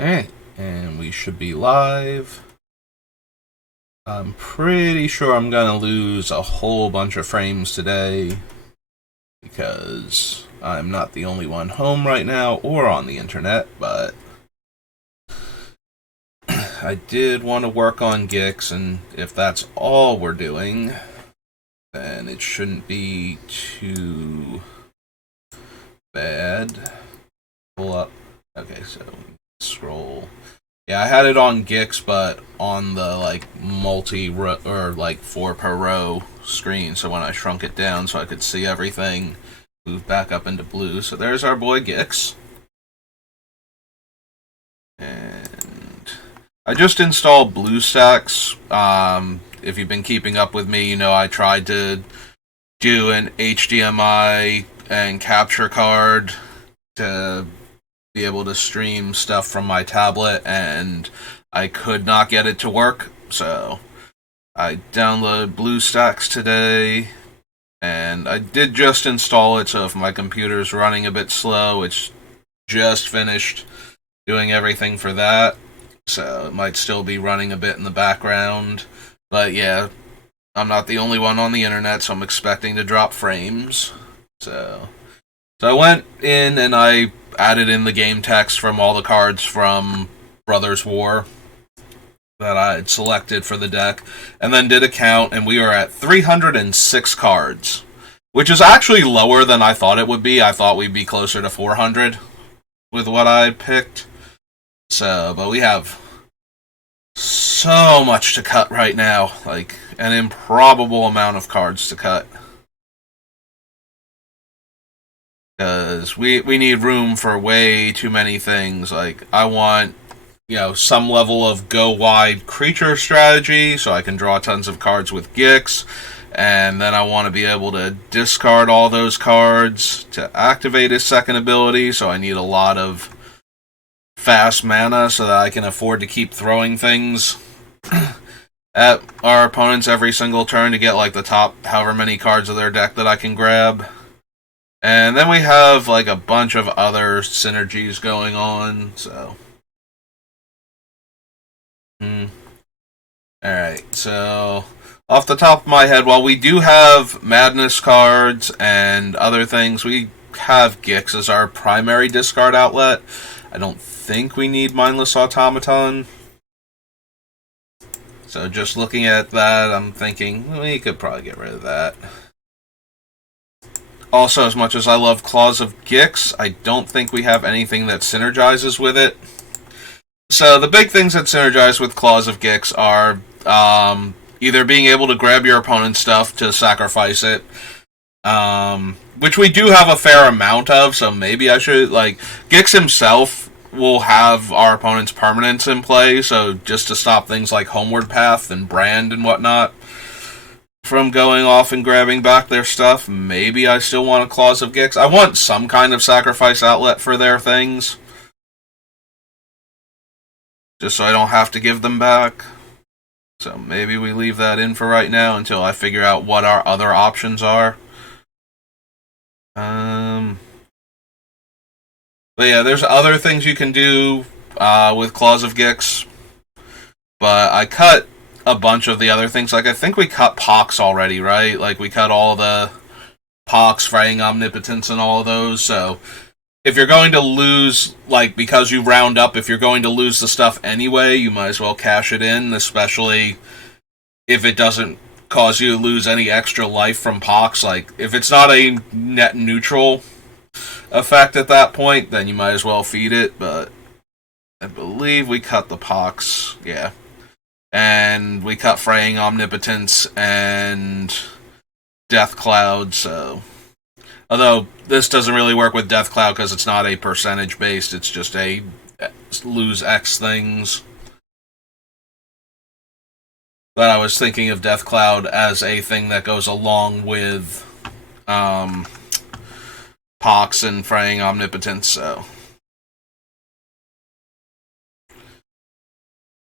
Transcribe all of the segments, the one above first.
Alright, and we should be live. I'm pretty sure I'm gonna lose a whole bunch of frames today because I'm not the only one home right now or on the internet, but I did want to work on Gix, and if that's all we're doing, then it shouldn't be too bad. Pull up. Okay, so scroll. Yeah, I had it on Gix, but on the multi or 4 per row screen. So when I shrunk it down, so I could see everything, move back up into blue. So there's our boy Gix, and I just installed BlueStacks. If you've been keeping up with me, you know I tried to do an HDMI and capture card to be able to stream stuff from my tablet, and I could not get it to work, so I downloaded BlueStacks today, and I did just install it, so if my computer's running a bit slow, it's just finished doing everything for that, so it might still be running a bit in the background, but yeah, I'm not the only one on the internet, so I'm expecting to drop frames, so I went in and I added in the game text from all the cards from Brothers War that I had selected for the deck, and then did a count, and we are at 306 cards, which is actually lower than I thought it would be. I thought we'd be closer to 400 with what I picked. So, but we have so much to cut right now, like an improbable amount of cards to cut. Because we need room for way too many things. Like, I want, some level of go-wide creature strategy, so I can draw tons of cards with Gix, and then I want to be able to discard all those cards to activate his second ability, so I need a lot of fast mana so that I can afford to keep throwing things at our opponents every single turn to get, the top however many cards of their deck that I can grab. And then we have, a bunch of other synergies going on, so. Alright, so, off the top of my head, while we do have Madness cards and other things, we have Gix as our primary discard outlet. I don't think we need Mindless Automaton. So just looking at that, I'm thinking, we could probably get rid of that. Also, as much as I love Claws of Gix, I don't think we have anything that synergizes with it. So the big things that synergize with Claws of Gix are either being able to grab your opponent's stuff to sacrifice it, which we do have a fair amount of, so maybe I should, Gix himself will have our opponent's permanents in play, so just to stop things like Homeward Path and Brand and whatnot from going off and grabbing back their stuff, maybe I still want a Claws of Gix. I want some kind of sacrifice outlet for their things, just so I don't have to give them back. So maybe we leave that in for right now until I figure out what our other options are. But yeah, there's other things you can do with Claws of Gix, but I cut a bunch of the other things. I think we cut Pox already, right? We cut all the Pox, Fraying Omnipotence, and all of those. So if you're going to lose, because you round up, if you're going to lose the stuff anyway, you might as well cash it in, especially if it doesn't cause you to lose any extra life from Pox. If it's not a net neutral effect at that point, then you might as well feed it, but I believe we cut the Pox, yeah. And we cut Fraying Omnipotence and Death Cloud, so. Although, this doesn't really work with Death Cloud because it's not a percentage based, it's just a lose X things. But I was thinking of Death Cloud as a thing that goes along with Pox and Fraying Omnipotence, so.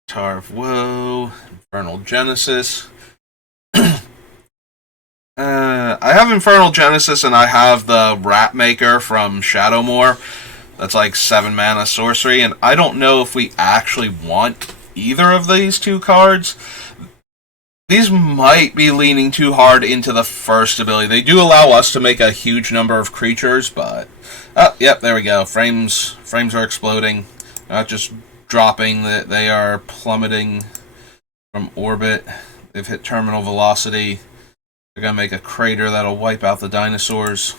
Tar of Woe, Infernal Genesis. I have Infernal Genesis and I have the Rat Maker from Shadowmoor. That's like 7 mana sorcery, and I don't know if we actually want either of these two cards. These might be leaning too hard into the first ability. They do allow us to make a huge number of creatures, but... Oh, yep, there we go. Frames are exploding. Not just dropping, they are plummeting from orbit. They've hit terminal velocity. They're going to make a crater that'll wipe out the dinosaurs.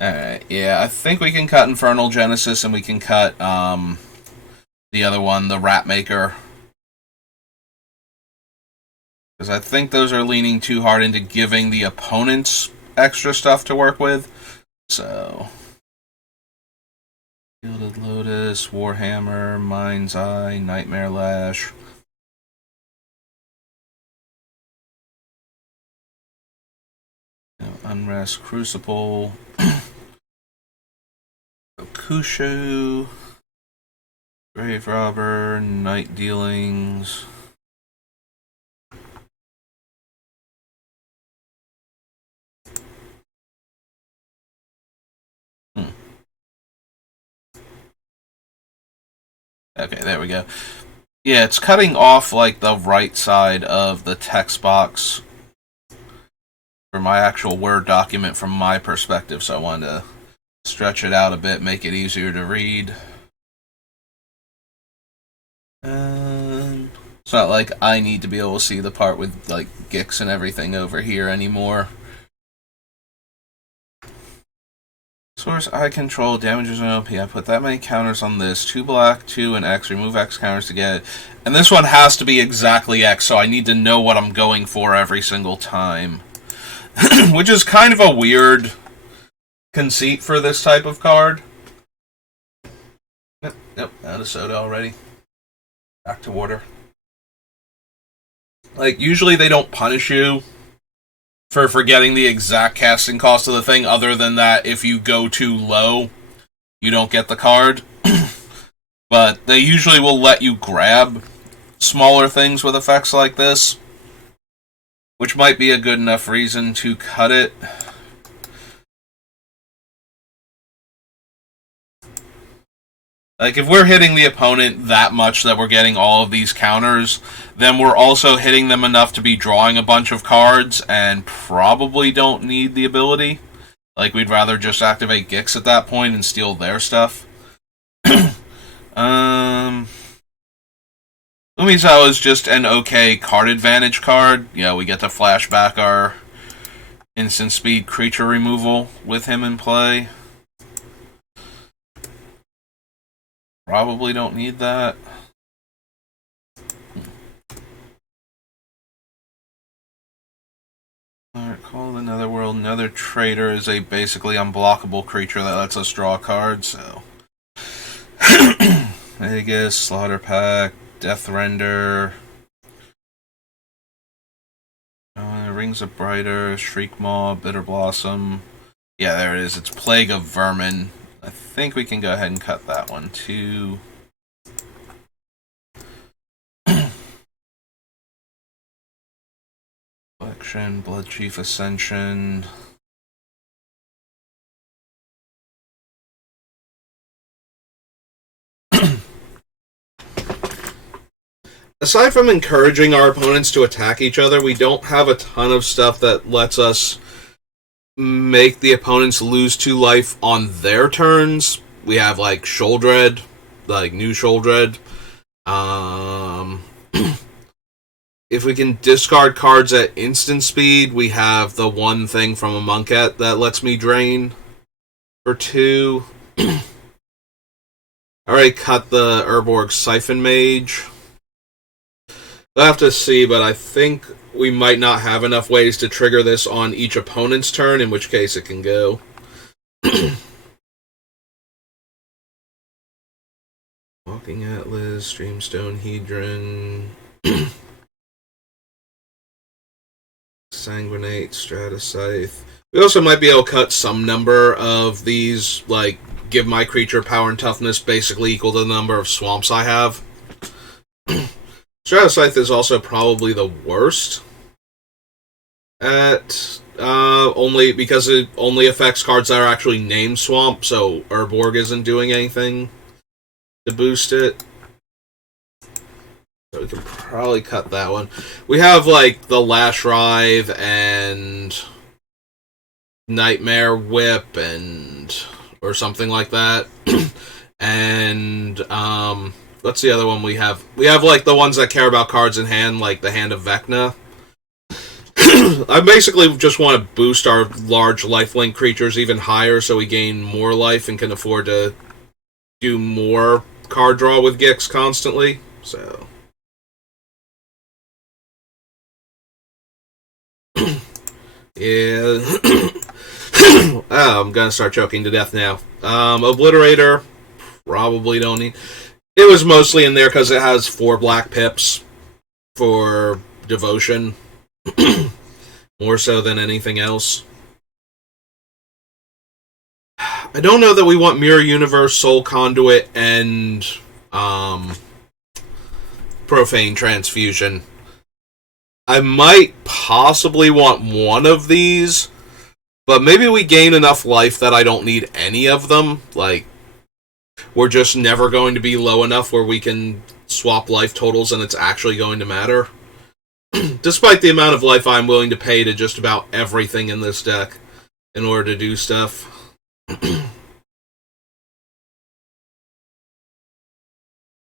Alright, yeah, I think we can cut Infernal Genesis and we can cut the other one, the Rat Maker. Because I think those are leaning too hard into giving the opponents extra stuff to work with. So... Gilded Lotus, Warhammer, Mind's Eye, Nightmare Lash. Unrest, Crucible. Kushu, Grave Robber, Night Dealings. Okay, there we go. Yeah, it's cutting off like the right side of the text box for my actual Word document from my perspective, so I wanted to stretch it out a bit, make it easier to read. It's not like I need to be able to see the part with like Gix and everything over here anymore. Source I control, damages an OP. I put that many counters on this. 2 black, 2 and X. Remove X counters to get it. And this one has to be exactly X, so I need to know what I'm going for every single time. Which is kind of a weird conceit for this type of card. Nope, out of soda already. Back to water. Like, usually they don't punish you for forgetting the exact casting cost of the thing, other than that if you go too low, you don't get the card. But they usually will let you grab smaller things with effects like this, which might be a good enough reason to cut it. Like, if we're hitting the opponent that much that we're getting all of these counters, then we're also hitting them enough to be drawing a bunch of cards and probably don't need the ability. Like, we'd rather just activate Gix at that point and steal their stuff. Umizawa is just an okay card advantage card. You know, we get to flash back our instant speed creature removal with him in play. Probably don't need that. Alright, Call of the Netherworld. Nether Trader is a basically unblockable creature that lets us draw a card, so... Vegas, Slaughter Pack, Death Render... Rings of Brighter, Shriek Maw, Bitter Blossom... Yeah, there it is. It's Plague of Vermin. I think we can go ahead and cut that one too. Collection, Bloodchief Ascension. Aside from encouraging our opponents to attack each other, we don't have a ton of stuff that lets us make the opponents lose 2 life on their turns. We have like Sheoldred, like new Sheoldred. If we can discard cards at instant speed, we have the one thing from a Monket that lets me drain for 2. I already cut the Urborg Siphon Mage. I'll have to see, but I think we might not have enough ways to trigger this on each opponent's turn, in which case it can go. Walking Atlas, Streamstone Hedron, Sanguinate, Stratascythe. We also might be able to cut some number of these, like, give my creature power and toughness basically equal to the number of swamps I have. Stratascythe is also probably the worst. At only because it only affects cards that are actually named Swamp, so Urborg isn't doing anything to boost it. So we can probably cut that one. We have like the Lash Writhe and Nightmare Whip and or something like that. And what's the other one we have? We have like the ones that care about cards in hand, like the Hand of Vecna. I basically just want to boost our large lifelink creatures even higher so we gain more life and can afford to do more card draw with Gix constantly. So yeah. Oh, I'm gonna start choking to death now. Obliterator, probably don't need. It was mostly in there because it has 4 black pips for devotion, more so than anything else. I don't know that we want Mirror Universe, Soul Conduit, and Profane Transfusion. I might possibly want one of these, but maybe we gain enough life that I don't need any of them. Like, we're just never going to be low enough where we can swap life totals and it's actually going to matter. Despite the amount of life I'm willing to pay to just about everything in this deck in order to do stuff.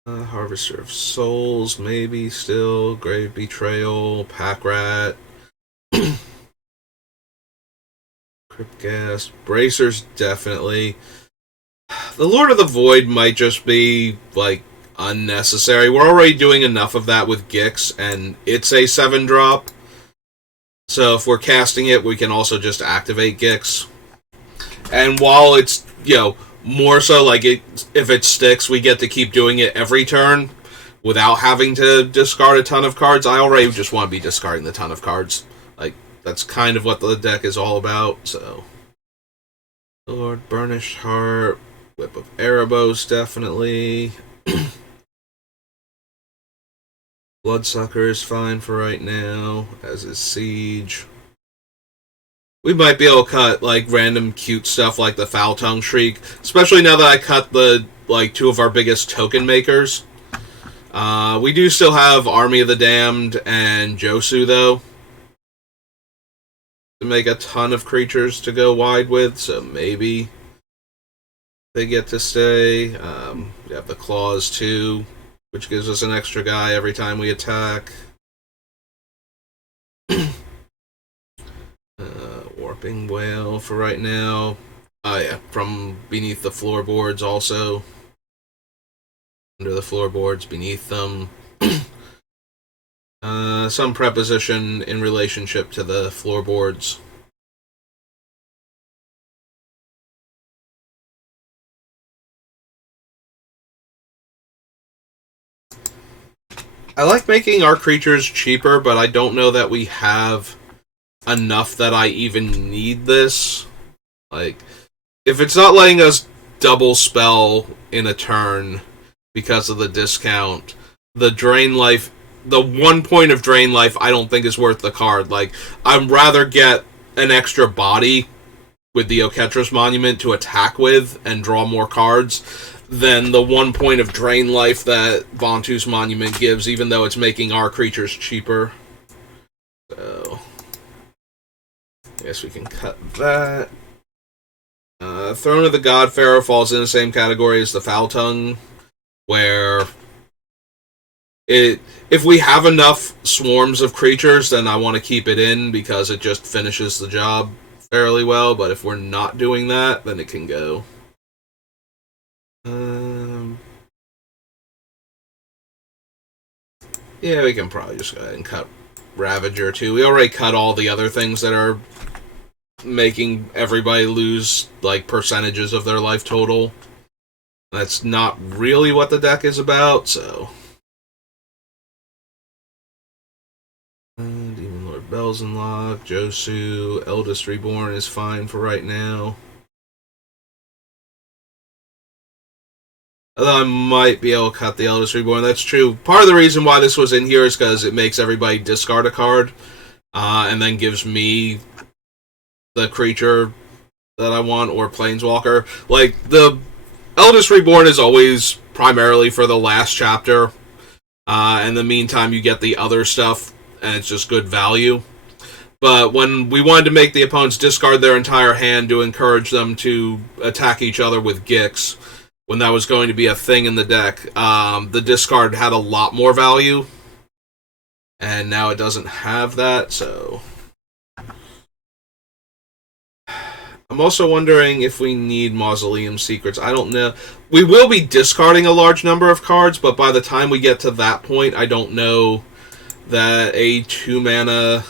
Harvester of Souls, maybe still. Grave Betrayal, Pack Rat. Cryptghast. Bracers, definitely. The Lord of the Void might just be, like, unnecessary. We're already doing enough of that with Gix, and it's a 7-drop. So if we're casting it, we can also just activate Gix. And while it's, more so like if it sticks, we get to keep doing it every turn without having to discard a ton of cards. I already just want to be discarding the ton of cards. Like, that's kind of what the deck is all about, so. Lord, Burnished Heart, Whip of Erebos, definitely. Bloodsucker is fine for right now, as is Siege. We might be able to cut, like, random cute stuff like the Foul Tongue Shriek, especially now that I cut the, 2 of our biggest token makers. We do still have Army of the Damned and Josu, though, to make a ton of creatures to go wide with, so maybe they get to stay. We have the Claws, too, which gives us an extra guy every time we attack. Warping Whale for right now. Oh yeah, from beneath the floorboards also. Under the floorboards, beneath them. Some preposition in relationship to the floorboards. I like making our creatures cheaper, but I don't know that we have enough that I even need this. Like, if it's not letting us double spell in a turn because of the discount, the drain life, the 1 point of drain life, I don't think is worth the card. Like, I'd rather get an extra body with the Oketra's Monument to attack with and draw more cards than the 1 point of drain life that Vontu's Monument gives, even though it's making our creatures cheaper. So, I guess we can cut that. Throne of the God Pharaoh falls in the same category as the Foul Tongue, where if we have enough swarms of creatures, then I want to keep it in because it just finishes the job fairly well, but if we're not doing that, then it can go. Yeah, we can probably just go ahead and cut Ravager too. We already cut all the other things that are making everybody lose, like, percentages of their life total. That's not really what the deck is about, so. Demon Lord Belzenlock, Josu, Eldest Reborn is fine for right now. Although I might be able to cut the Eldest Reborn, that's true. Part of the reason why this was in here is because it makes everybody discard a card. and then gives me the creature that I want, or Planeswalker. Like, the Eldest Reborn is always primarily for the last chapter. In the meantime, you get the other stuff, and it's just good value. But when we wanted to make the opponents discard their entire hand to encourage them to attack each other with Gix, when that was going to be a thing in the deck, the discard had a lot more value. And now it doesn't have that, so... I'm also wondering if we need Mausoleum Secrets. I don't know. We will be discarding a large number of cards, but by the time we get to that point, I don't know that a 2-mana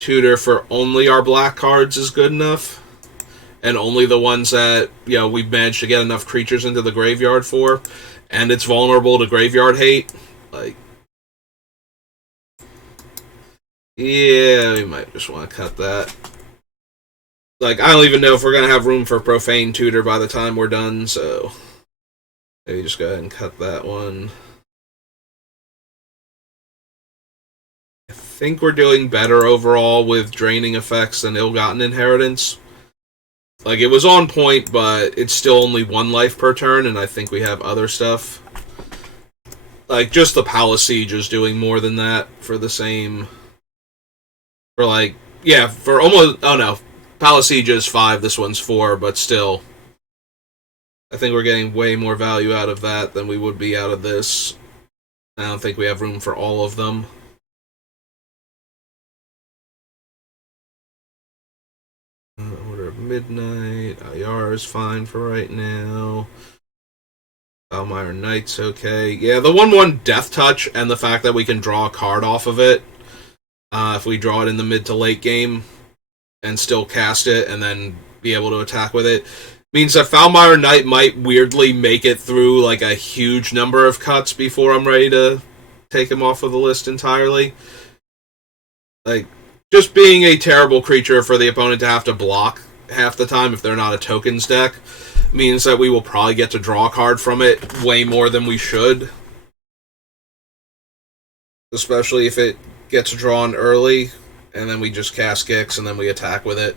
tutor for only our black cards is good enough. And only the ones that, we've managed to get enough creatures into the graveyard for. And it's vulnerable to graveyard hate. Like, yeah, we might just want to cut that. Like, I don't even know if we're going to have room for Profane Tutor by the time we're done, so... maybe just go ahead and cut that one. I think we're doing better overall with draining effects than Ill-Gotten Inheritance. Like, it was on point, but it's still only 1 life per turn, and I think we have other stuff. Like, just the Palace Siege is doing more than that for the same... for like... yeah, for almost... oh no. Palace Siege is 5, this one's 4, but still. I think we're getting way more value out of that than we would be out of this. I don't think we have room for all of them. Order of Midnight. Ayar is fine for right now. Almire Knight's okay. Yeah, the 1/1 Death Touch and the fact that we can draw a card off of it. If we draw it in the mid to late game and still cast it and then be able to attack with it, means that Foulmire Knight might weirdly make it through like a huge number of cuts before I'm ready to take him off of the list entirely. Like, just being a terrible creature for the opponent to have to block half the time if they're not a tokens deck means that we will probably get to draw a card from it way more than we should. Especially if it gets drawn early, and then we just cast Gix, and then we attack with it.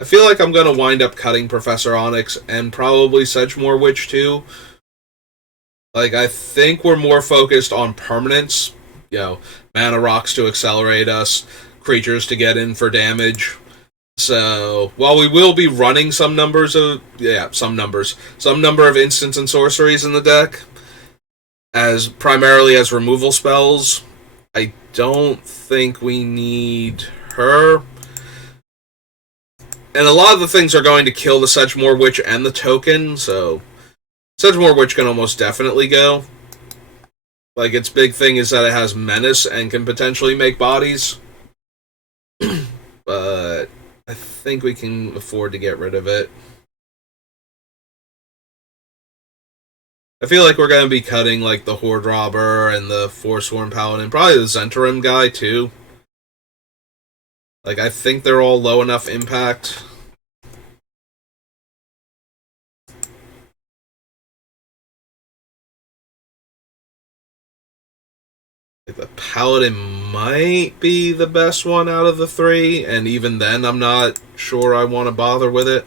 I feel like I'm going to wind up cutting Professor Onyx, and probably Sedgemoor Witch too. Like, I think we're more focused on permanence. Mana rocks to accelerate us, creatures to get in for damage. So, while we will be running some number of instants and sorceries in the deck, primarily as removal spells, I don't think we need her. And a lot of the things are going to kill the Sedgemoor Witch and the token, so Sedgemoor Witch can almost definitely go. Like, its big thing is that it has menace and can potentially make bodies. But I think we can afford to get rid of it. I feel like we're going to be cutting, like, the Horde Robber and the Forsworn Paladin. Probably the Zhentarim guy, too. Like, I think they're all low enough impact. The Paladin might be the best one out of the 3, and even then I'm not sure I want to bother with it.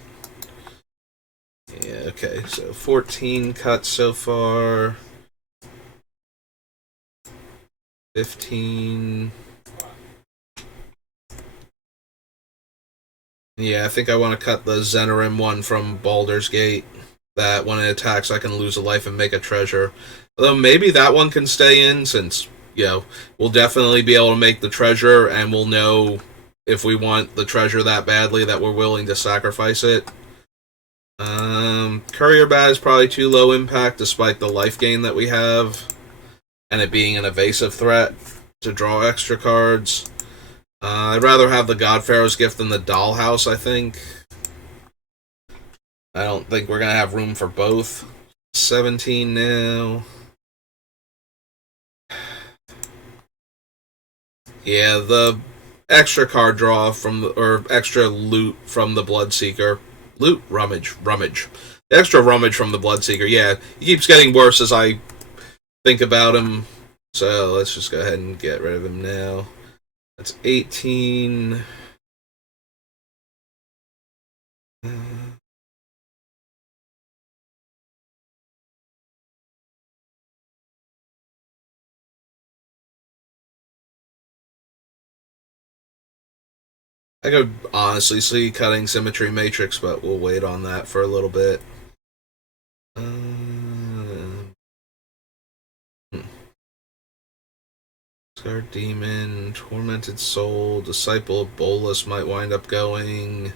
Yeah, okay, so 14 cuts so far. 15. Yeah, I think I want to cut the Zhentarim one from Baldur's Gate. That when it attacks I can lose a life and make a treasure. Although maybe that one can stay in, since we'll definitely be able to make the treasure, and we'll know if we want the treasure that badly that we're willing to sacrifice it. Courier Bat is probably too low impact, despite the life gain that we have, and it being an evasive threat to draw extra cards. I'd rather have the Godpharaoh's Gift than the Dollhouse, I think. I don't think we're going to have room for both. 17 now. Yeah, the extra card draw or extra loot from the Bloodseeker. Loot? Rummage. Extra rummage from the Bloodseeker. Yeah, he keeps getting worse as I think about him. So let's just go ahead and get rid of him now. That's 18. I could honestly see cutting Symmetry Matrix, but we'll wait on that for a little bit. Scar Demon, Tormented Soul, Disciple of Bolus might wind up going.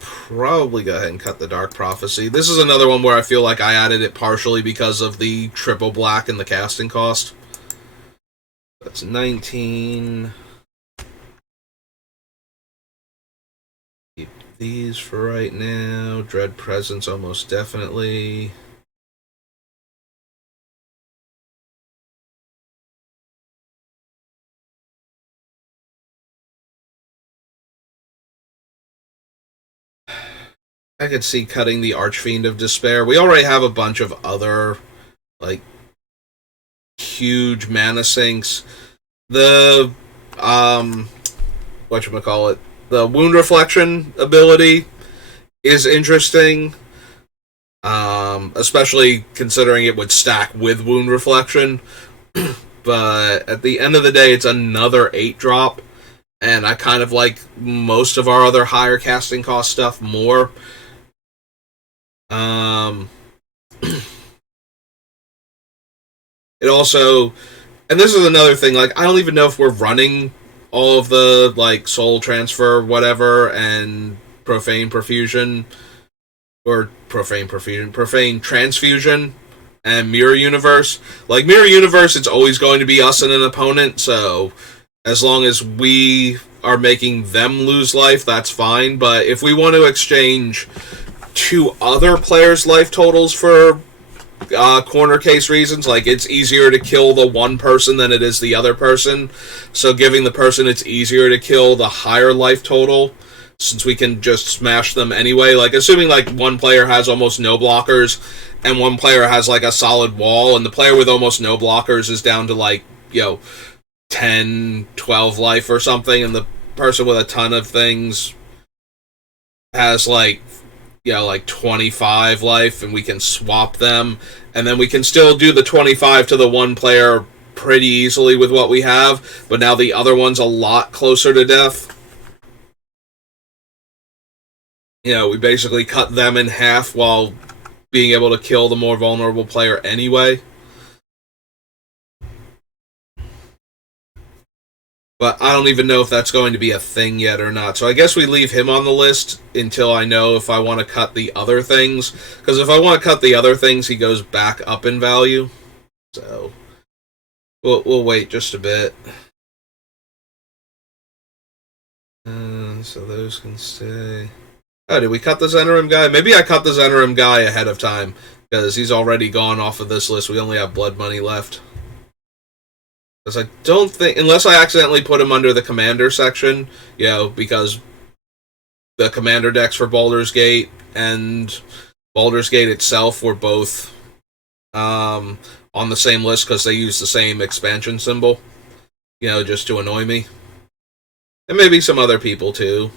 Probably go ahead and cut the Dark Prophecy. This is another one where I feel like I added it partially because of the triple black and the casting cost. That's 19. Keep these for right now. Dread Presence almost definitely. I could see cutting the Archfiend of Despair. We already have a bunch of other, like, huge mana sinks. The, whatchamacallit, the Wound Reflection ability is interesting, especially considering it would stack with Wound Reflection. But at the end of the day, it's another 8-drop, and I kind of like most of our other higher casting cost stuff more. It also, and this is another thing, like, I don't even know if we're running all of the, like, Soul Transfer, whatever, and Profane Perfusion, or Profane Transfusion, and Mirror Universe. Like, Mirror Universe, it's always going to be us and an opponent, so as long as we are making them lose life, that's fine, but if we want to exchange 2 other players' life totals for corner case reasons, like, it's easier to kill the one person than it is the other person, so giving the person it's easier to kill the higher life total, since we can just smash them anyway, like, assuming, like, one player has almost no blockers, and one player has, like, a solid wall, and the player with almost no blockers is down to, like, 10, 12 life or something, and the person with a ton of things has, like, 25 life, and we can swap them, and then we can still do the 25 to the one player pretty easily with what we have, but now the other one's a lot closer to death. We basically cut them in half while being able to kill the more vulnerable player anyway. But I don't even know if that's going to be a thing yet or not. So I guess we leave him on the list until I know if I want to cut the other things. Because if I want to cut the other things, he goes back up in value. So we'll wait just a bit. So those can stay. Oh, did we cut the Zenorim guy? Maybe I cut the Zenorim guy ahead of time. Because he's already gone off of this list. We only have blood money left. Because I don't think, unless I accidentally put him under the commander section, because the commander decks for Baldur's Gate and Baldur's Gate itself were both on the same list because they use the same expansion symbol, just to annoy me. And maybe some other people too.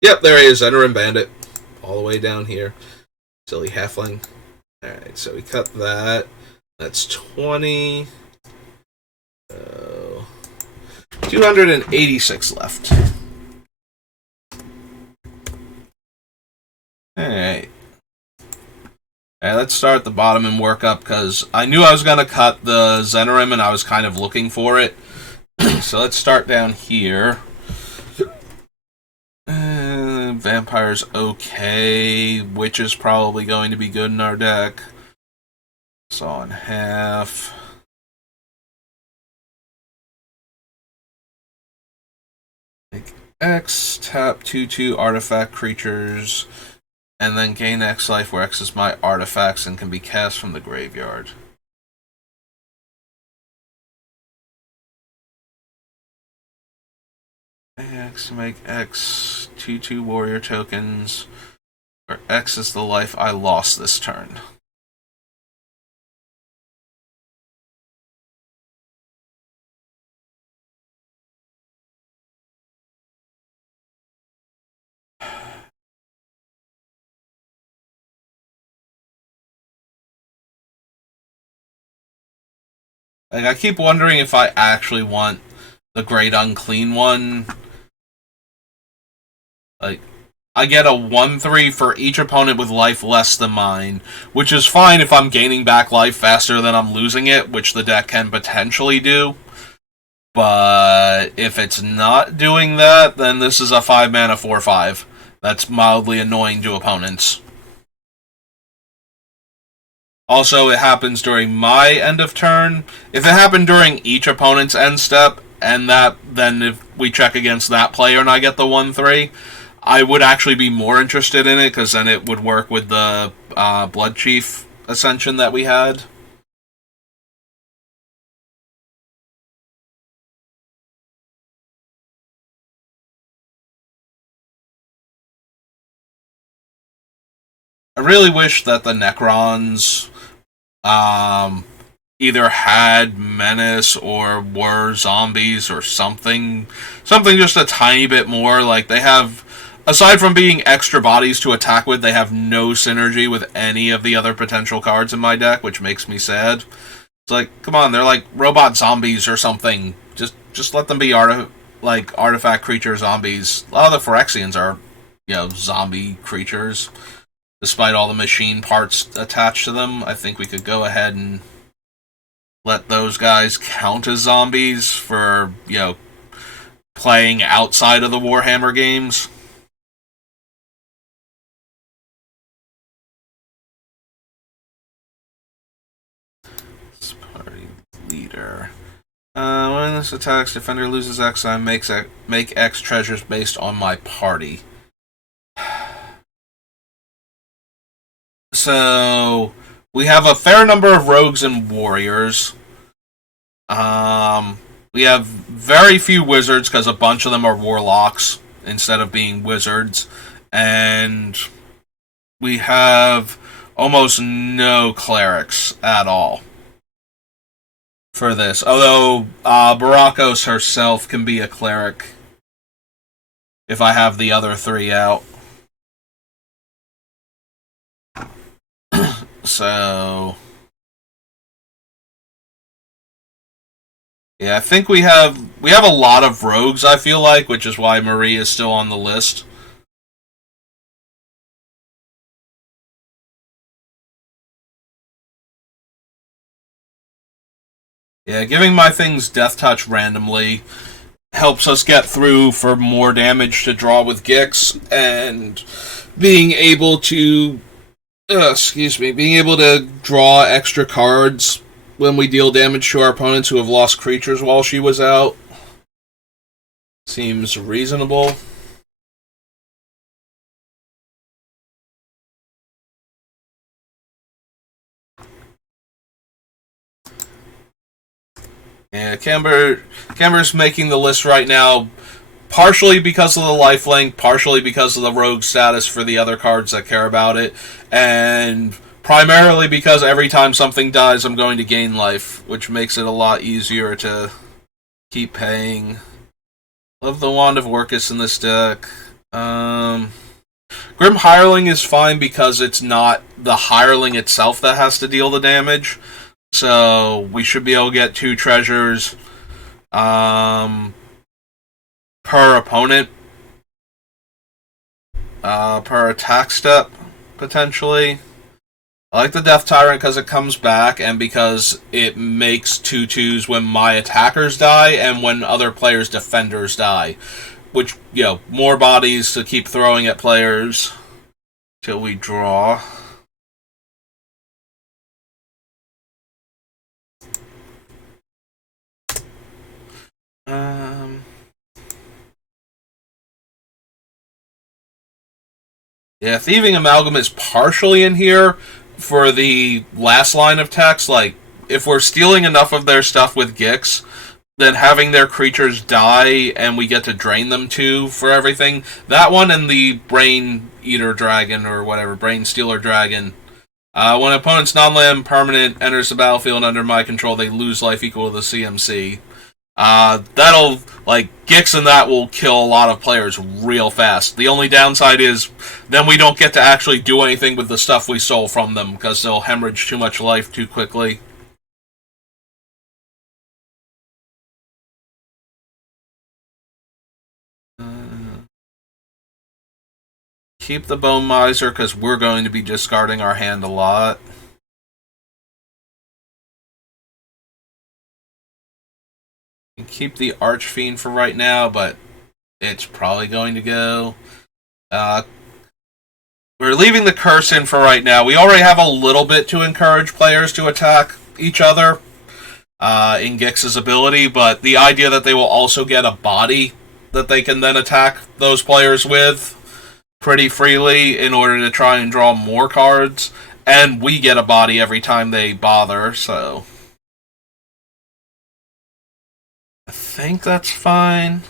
Yep, there he is, Zenorim Bandit. All the way down here. Silly halfling. Alright, so we cut that. That's 20. 286 left. Alright. Let's start at the bottom and work up, because I knew I was going to cut the Zenorim and I was kind of looking for it. So let's start down here. Vampire's okay. Witch is probably going to be good in our deck. Saw in half. X, tap 2/2 artifact creatures, and then gain X life, where X is my artifacts and can be cast from the graveyard. X, make X 2/2 warrior tokens. Where X is the life I lost this turn. Like, I keep wondering if I actually want the Great Unclean one. Like, I get a 1/3 for each opponent with life less than mine, which is fine if I'm gaining back life faster than I'm losing it, which the deck can potentially do. But if it's not doing that, then this is a 5 mana 4/5. That's mildly annoying to opponents. Also, it happens during my end of turn. If it happened during each opponent's end step, and then if we check against that player and I get the 1/3, I would actually be more interested in it, because then it would work with the Blood Chief Ascension that we had. I really wish that the Necrons either had menace or were zombies or something just a tiny bit more. Like, they have, aside from being extra bodies to attack with, they have no synergy with any of the other potential cards in my deck, which makes me sad. It's like, come on, they're like robot zombies or something. Just let them be artifact creature zombies. A lot of the Phyrexians are, zombie creatures. Despite all the machine parts attached to them, I think we could go ahead and let those guys count as zombies for, playing outside of the Warhammer games. Party leader. When this attacks, defender loses X, I make X treasures based on my party. So we have a fair number of rogues and warriors. We have very few wizards because a bunch of them are warlocks instead of being wizards, and we have almost no clerics at all for this. Although Barakos herself can be a cleric if I have the other three out. So, yeah, I think we have a lot of rogues, I feel like, which is why Marie is still on the list. Yeah, giving my things Death Touch randomly helps us get through for more damage to draw with Gix, and being able to being able to draw extra cards when we deal damage to our opponents who have lost creatures while she was out seems reasonable. Yeah, Camber's making the list right now, partially because of the lifelink, partially because of the rogue status for the other cards that care about it, and primarily because every time something dies, I'm going to gain life, which makes it a lot easier to keep paying. Love the Wand of Orcus in this deck. Grim Hireling is fine because it's not the Hireling itself that has to deal the damage. So we should be able to get 2 treasures per opponent per attack step, potentially. I like the Death Tyrant because it comes back and because it makes 2/2s when my attackers die and when other players' defenders die. Which, more bodies to keep throwing at players till we draw. Yeah, Thieving Amalgam is partially in here for the last line of text. Like, if we're stealing enough of their stuff with Gix, then having their creatures die and we get to drain them too for everything. That one and the Brain Eater Dragon or whatever, Brain Stealer Dragon. When an opponent's non-land permanent enters the battlefield under my control, they lose life equal to the CMC. That'll, like, Gix and that will kill a lot of players real fast. The only downside is then we don't get to actually do anything with the stuff we stole from them because they'll hemorrhage too much life too quickly. Keep the Bone Miser because we're going to be discarding our hand a lot. Keep the Archfiend for right now, but it's probably going to go. We're leaving the Curse in for right now. We already have a little bit to encourage players to attack each other in Gix's ability, but the idea that they will also get a body that they can then attack those players with pretty freely in order to try and draw more cards, and we get a body every time they bother, so I think that's fine.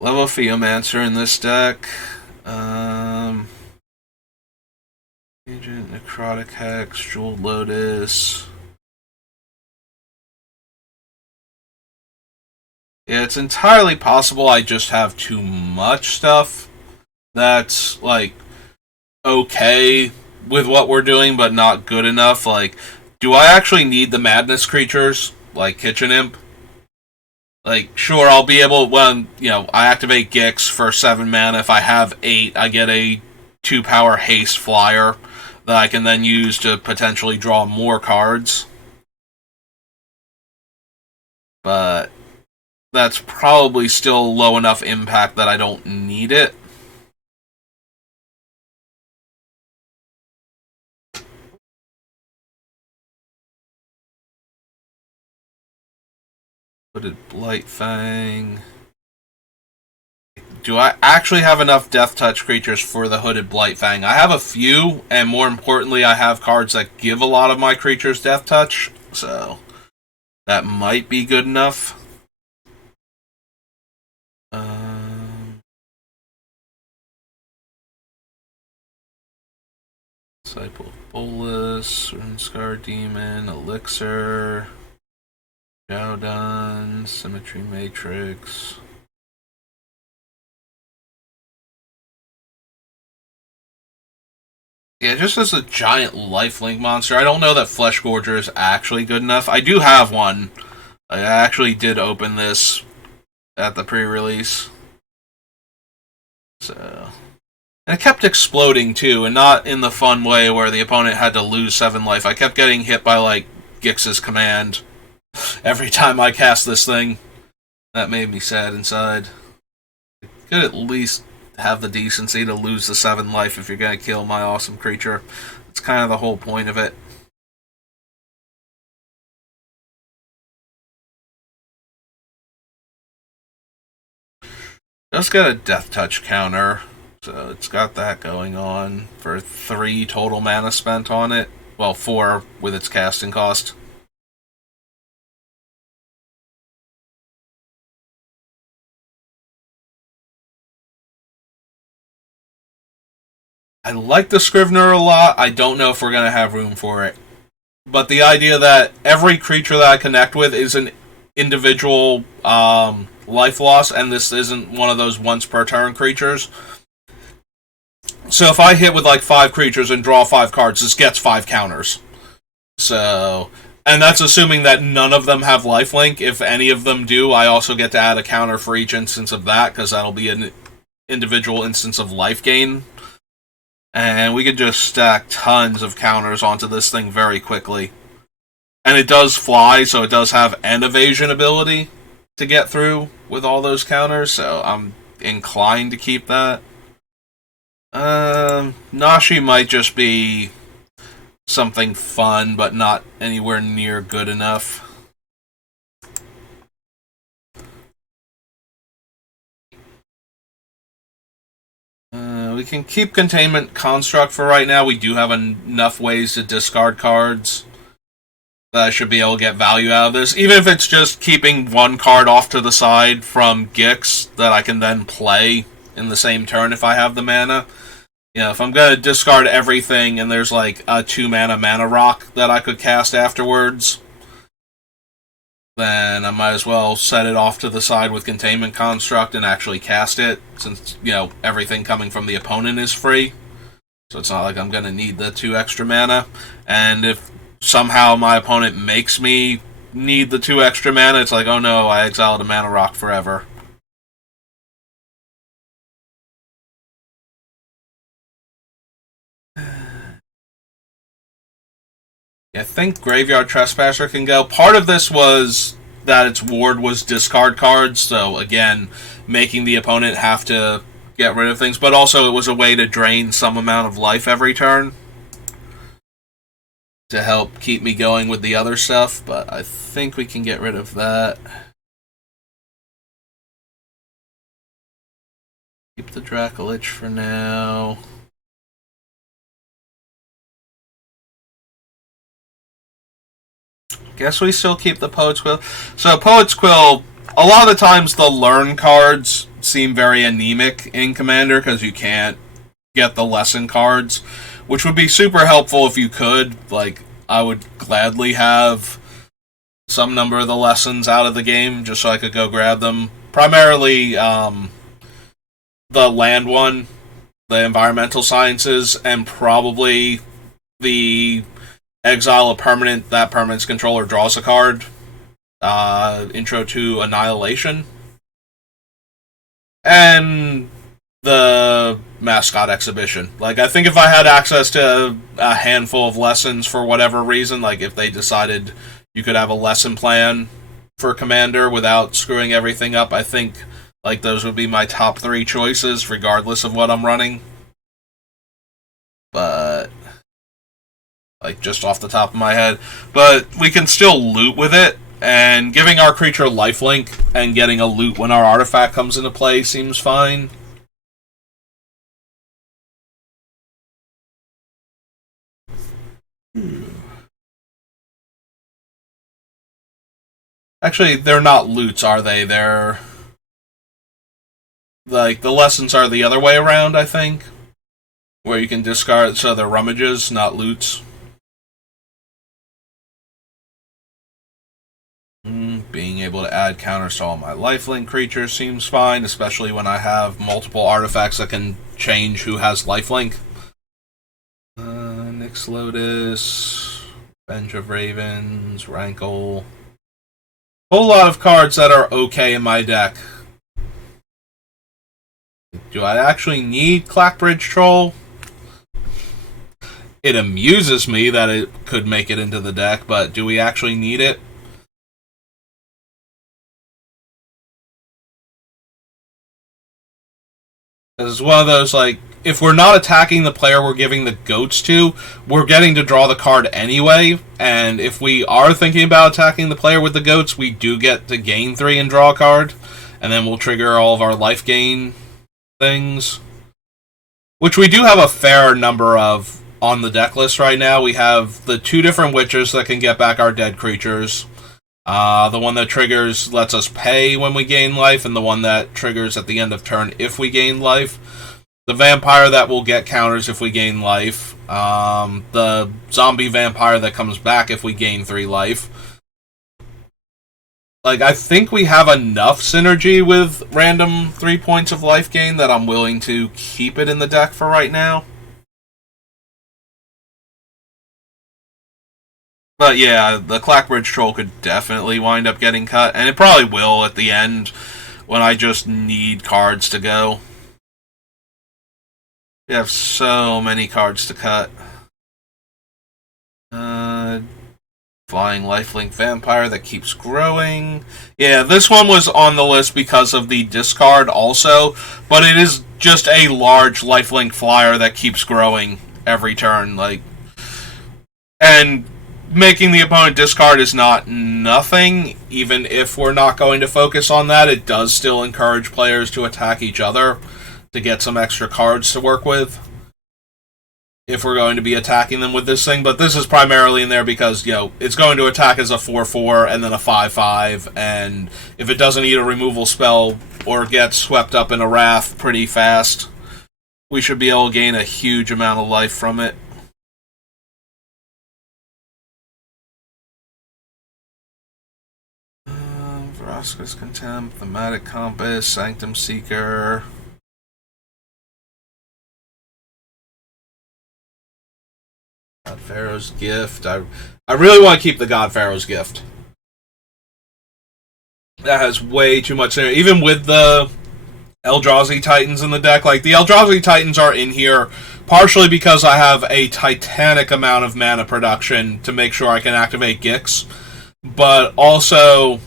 Level Theomancer in this deck. Agent, Necrotic Hex, Jeweled Lotus. Yeah, it's entirely possible I just have too much stuff that's, like, okay with what we're doing, but not good enough. Like, do I actually need the Madness creatures, like Kitchen Imp? Like, sure, I'll be able, when, I activate Gix for 7 mana. If I have 8, I get a 2-power haste flyer that I can then use to potentially draw more cards. But that's probably still low enough impact that I don't need it. Hooded Blightfang. Do I actually have enough Death Touch creatures for the Hooded Blightfang? I have a few, and more importantly, I have cards that give a lot of my creatures Death Touch, so that might be good enough. Disciple of Bolus, Runescar Demon, Elixir, Jowdun, Symmetry Matrix. Yeah, just as a giant lifelink monster, I don't know that Flesh Gorger is actually good enough. I do have one. I actually did open this at the pre-release. So... And it kept exploding, too, and not in the fun way where the opponent had to lose 7 life. I kept getting hit by, like, Gix's command every time I cast this thing. That made me sad inside. You could at least have the decency to lose the 7 life if you're going to kill my awesome creature. That's kind of the whole point of it. Just got a Death Touch counter. So it's got that going on for 3 total mana spent on it. Well, 4 with its casting cost. I like the Scrivener a lot. I don't know if we're going to have room for it. But the idea that every creature that I connect with is an individual life loss, and this isn't one of those once per turn creatures. So if I hit with like 5 creatures and draw 5 cards, this gets 5 counters. So, and that's assuming that none of them have lifelink. If any of them do, I also get to add a counter for each instance of that, because that'll be an individual instance of life gain. And we can just stack tons of counters onto this thing very quickly. And it does fly, so it does have an evasion ability to get through with all those counters, so I'm inclined to keep that. Nashi might just be something fun, but not anywhere near good enough. We can keep Containment Construct for right now. We do have enough ways to discard cards. that I should be able to get value out of this, even if it's just keeping one card off to the side from Gix that I can then play in the same turn if I have the mana. You know, if I'm going to discard everything and there's like a 2-mana rock that I could cast afterwards, then I might as well set it off to the side with Containment Construct and actually cast it, since, you know, everything coming from the opponent is free. So it's not like I'm going to need the 2 extra mana. And if somehow my opponent makes me need the 2 extra mana, it's like, oh no, I exiled a mana rock forever. I think Graveyard Trespasser can go. Part of this was that its ward was discard cards, so again, making the opponent have to get rid of things, but also it was a way to drain some amount of life every turn to help keep me going with the other stuff, but I think we can get rid of that. Keep the Dracolich for now. Guess we still keep the Poet's Quill. So Poet's Quill, a lot of the times the learn cards seem very anemic in Commander because you can't get the lesson cards, which would be super helpful if you could. Like, I would gladly have some number of the lessons out of the game just so I could go grab them. Primarily the land one, the environmental sciences, and probably the exile a permanent. That permanent's controller draws a card. Intro to Annihilation. And the mascot exhibition. Like, I think if I had access to a handful of lessons for whatever reason, like if they decided you could have a lesson plan for Commander without screwing everything up, I think like those would be my top 3 choices regardless of what I'm running. But like just off the top of my head. But we can still loot with it, and giving our creature lifelink and getting a loot when our artifact comes into play seems fine. Actually, they're not loots, are they? They're like the lessons are the other way around, I think, where you can discard, so they're rummages, not loots. Being able to add counters to all my lifelink creatures seems fine, especially when I have multiple artifacts that can change who has lifelink. Nyx Lotus, Bench of Ravens, Rankle. Whole lot of cards that are okay in my deck. Do I actually need Clackbridge Troll? It amuses me that it could make it into the deck, but do we actually need it? It's one of those, like, if we're not attacking the player we're giving the goats to, we're getting to draw the card anyway, and if we are thinking about attacking the player with the goats, we do get to gain 3 and draw a card, and then we'll trigger all of our life gain things. Which we do have a fair number of on the deck list right now. We have the 2 different witches that can get back our dead creatures. The one that triggers lets us pay when we gain life, and the one that triggers at the end of turn if we gain life. The vampire that will get counters if we gain life. The zombie vampire that comes back if we gain 3 life. Like, I think we have enough synergy with random 3 points of life gain that I'm willing to keep it in the deck for right now. But yeah, the Clackbridge Troll could definitely wind up getting cut, and it probably will at the end when I just need cards to go. We have so many cards to cut. Flying Lifelink Vampire that keeps growing. Yeah, this one was on the list because of the discard also, but it is just a large Lifelink flyer that keeps growing every turn. Like, and making the opponent discard is not nothing. Even if we're not going to focus on that, it does still encourage players to attack each other to get some extra cards to work with. if we're going to be attacking them with this thing, but this is primarily in there because, it's going to attack as a 4/4 and then a 5/5, and if it doesn't eat a removal spell or gets swept up in a wrath pretty fast, we should be able to gain a huge amount of life from it. Vraska's Contempt, Thematic Compass, Sanctum Seeker. God Pharaoh's Gift. I really want to keep the God Pharaoh's Gift. That has way too much in it. Even with the Eldrazi Titans in the deck, like, the Eldrazi Titans are in here partially because I have a titanic amount of mana production to make sure I can activate Gix, but also,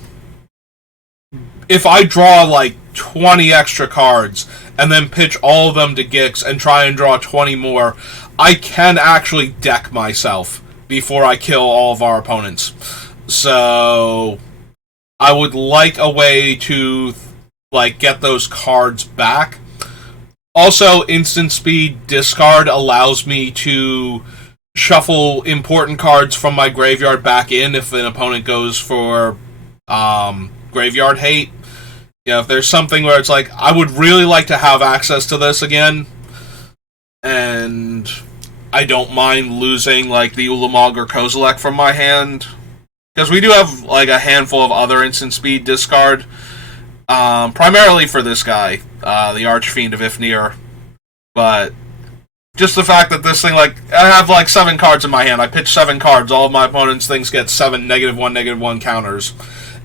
if I draw like 20 extra cards and then pitch all of them to Gix and try and draw 20 more, I can actually deck myself before I kill all of our opponents. So I would like a way to get those cards back. Also, instant speed discard allows me to shuffle important cards from my graveyard back in if an opponent goes for graveyard hate. If there's something where it's like, I would really like to have access to this again, and I don't mind losing the Ulamog or Kozilek from my hand, because we do have a handful of other instant speed discard, primarily for this guy, the Archfiend of Ifnir, but just the fact that this thing, I have 7 cards in my hand, I pitch 7 cards, all of my opponent's things get 7 -1/-1 counters,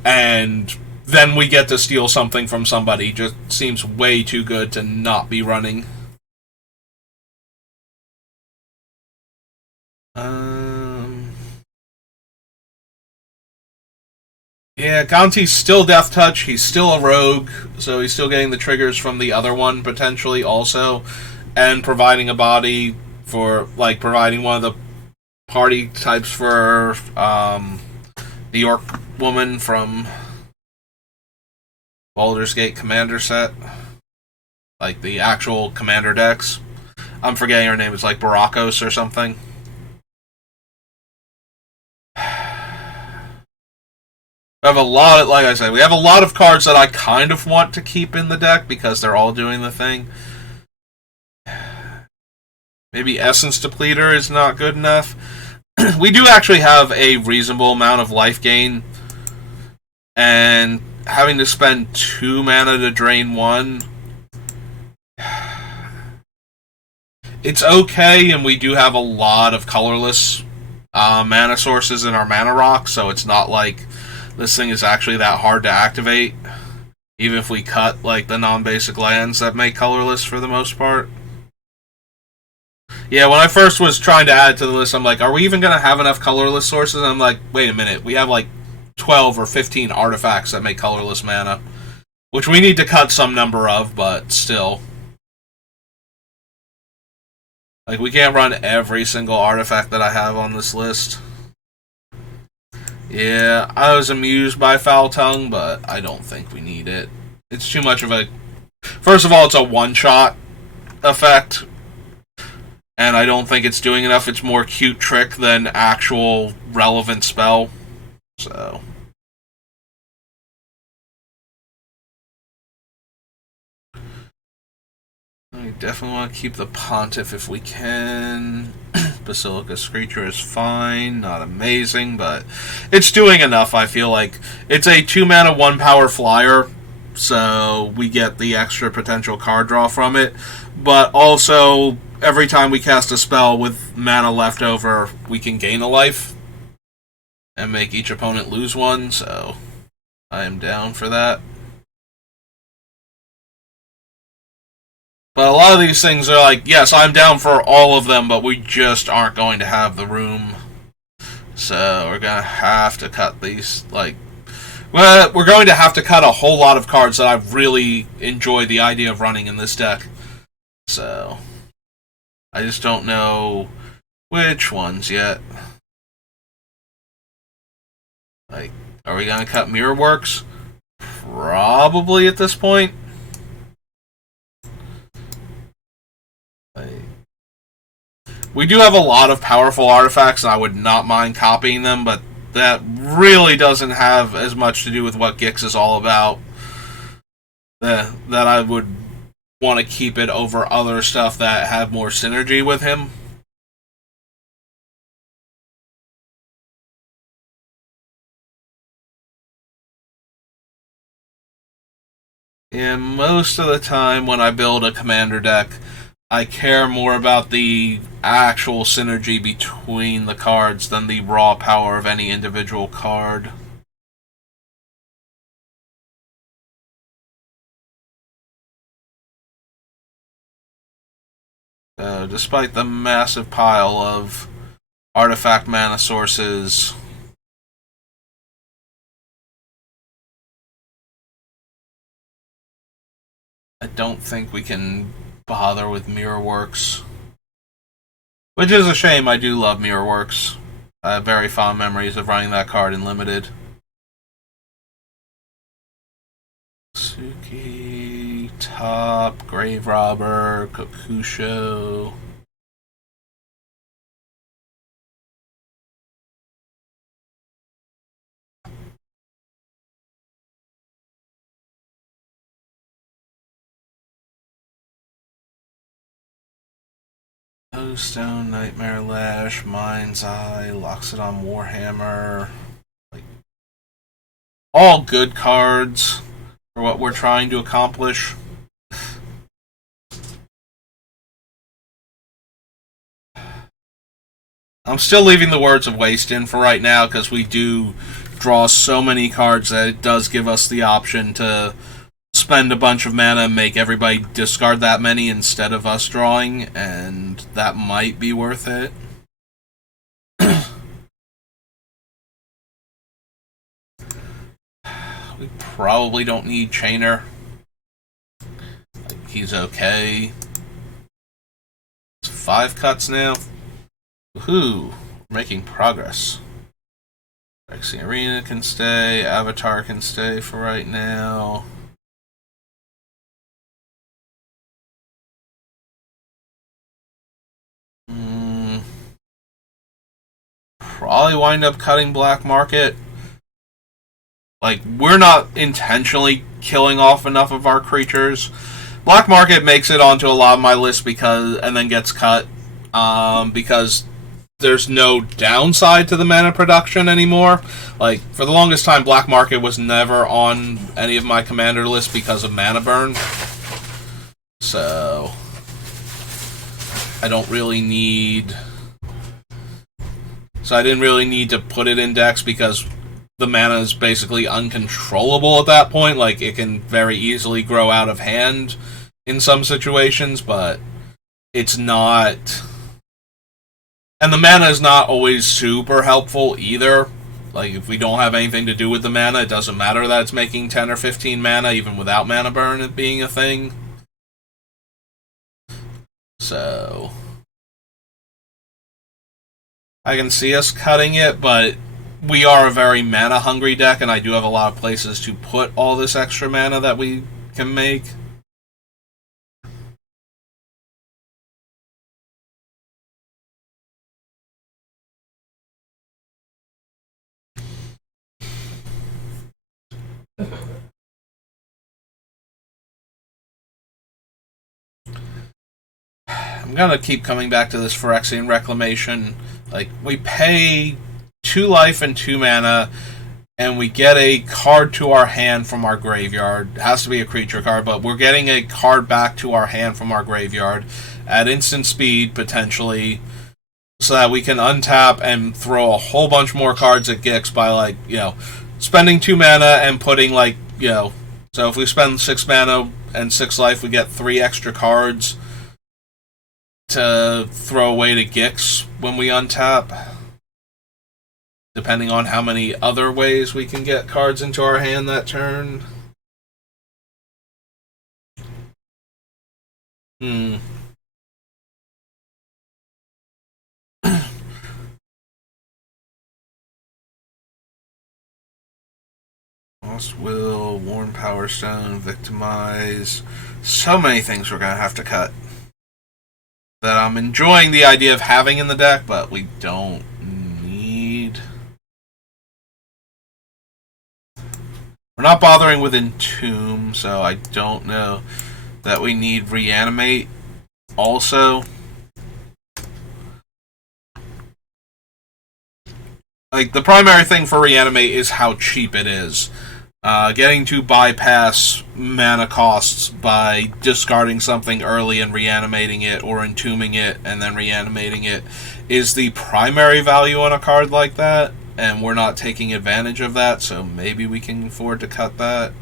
and then we get to steal something from somebody. Just seems way too good to not be running. Yeah, Gonti's still Death Touch. He's still a rogue, so he's still getting the triggers from the other one, potentially, also. And providing a body for, providing one of the party types for the Orc woman from Baldur's Gate Commander set. The actual Commander decks. I'm forgetting her name. It's Barakos or something. We have a lot, like I said, we have a lot of cards that I kind of want to keep in the deck because they're all doing the thing. Maybe Essence Depleter is not good enough. We do actually have a reasonable amount of life gain, and having to spend 2 mana to drain 1, it's okay, and we do have a lot of colorless mana sources in our mana rock, so it's not like this thing is actually that hard to activate, even if we cut the non-basic lands that make colorless for the most part. Yeah, when I first was trying to add it to the list, I'm like, are we even going to have enough colorless sources? And I'm like, wait a minute, we have 12 or 15 artifacts that make colorless mana, which we need to cut some number of, but still. We can't run every single artifact that I have on this list. Yeah, I was amused by Foul Tongue, but I don't think we need it. It's too much of a... First of all, it's a one-shot effect, and I don't think it's doing enough. It's more cute trick than actual relevant spell, so... I definitely want to keep the Pontiff if we can. Basilica Screecher is fine, not amazing, but it's doing enough, I feel like. It's a 2-mana, 1-power flyer, so we get the extra potential card draw from it, but also, every time we cast a spell with mana left over, we can gain a life, and make each opponent lose 1, so I am down for that. But a lot of these things are yes, I'm down for all of them, but we just aren't going to have the room. So we're going to have to cut these, well, we're going to have to cut a whole lot of cards that I really enjoy the idea of running in this deck. So, I just don't know which ones yet. Are we going to cut Mirrorworks? Probably at this point. We do have a lot of powerful artifacts, and I would not mind copying them, but that really doesn't have as much to do with what Gix is all about. That I would want to keep it over other stuff that have more synergy with him. And most of the time when I build a commander deck, I care more about the actual synergy between the cards than the raw power of any individual card. Despite the massive pile of artifact mana sources, I don't think we can bother with Mirrorworks. Which is a shame. I do love Mirrorworks. I have very fond memories of running that card in Limited. Suki, Top, Grave Robber, Kokusho. Stone, Nightmare Lash, Mind's Eye, Loxodon Warhammer. Like, all good cards for what we're trying to accomplish. I'm still leaving the Words of Waste in for right now because we do draw so many cards that it does give us the option to spend a bunch of mana and make everybody discard that many instead of us drawing, and that might be worth it. We probably don't need Chainer. He's okay. It's 5 cuts now. Woohoo! We're making progress. Phyrexian Arena can stay. Avatar can stay for right now. Probably wind up cutting Black Market. Like, we're not intentionally killing off enough of our creatures. Black Market makes it onto a lot of my list because, and then gets cut because there's no downside to the mana production anymore. Like, for the longest time, Black Market was never on any of my commander lists because of mana burn. So I don't really need... So I didn't really need to put it in decks because the mana is basically uncontrollable at that point. Like, it can very easily grow out of hand in some situations, but it's not... And the mana is not always super helpful either. Like, if we don't have anything to do with the mana, it doesn't matter that it's making 10 or 15 mana, even without mana burn being a thing. So... I can see us cutting it, but we are a very mana-hungry deck, and I do have a lot of places to put all this extra mana that we can make. I'm gonna keep coming back to this Phyrexian Reclamation. Like, we pay 2 life and 2 mana, and we get a card to our hand from our graveyard. It has to be a creature card, but we're getting a card back to our hand from our graveyard at instant speed, potentially, so that we can untap and throw a whole bunch more cards at Gix by, like, you know, spending 2 mana and putting, like, you know, so if we spend 6 mana and 6 life, we get 3 extra cards to throw away to Gix when we untap. Depending on how many other ways we can get cards into our hand that turn. Lost Will, Worn Power Stone, Victimize. So many things we're going to have to cut. that I'm enjoying the idea of having in the deck, but we don't need. We're not bothering with Entomb, so I don't know that we need Reanimate also. Like, the primary thing for Reanimate is how cheap it is. Getting to bypass mana costs by discarding something early and reanimating it, or entombing it and then reanimating it, is the primary value on a card like that, and we're not taking advantage of that, so maybe we can afford to cut that.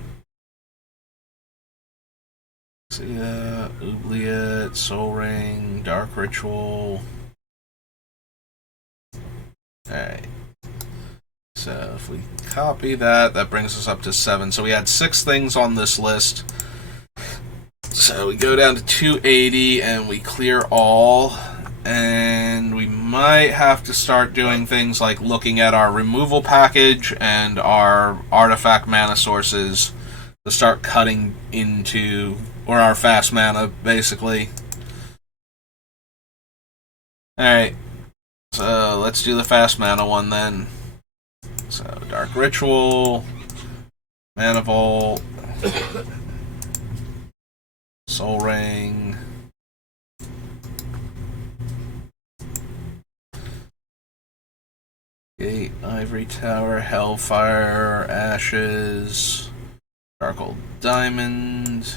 So yeah, Oubliette, Soul Ring, Dark Ritual. Alright. So if we copy that, that brings us up to 7. So we had 6 things on this list. So we go down to 280 and we clear all. And we might have to start doing things like looking at our removal package and our artifact mana sources to start cutting into, or our fast mana, basically. Alright, so let's do the fast mana one then. So, Dark Ritual, Mana Vault, Soul Ring, Gate, Ivory Tower, Hellfire, Ashes, Dark Old Diamond,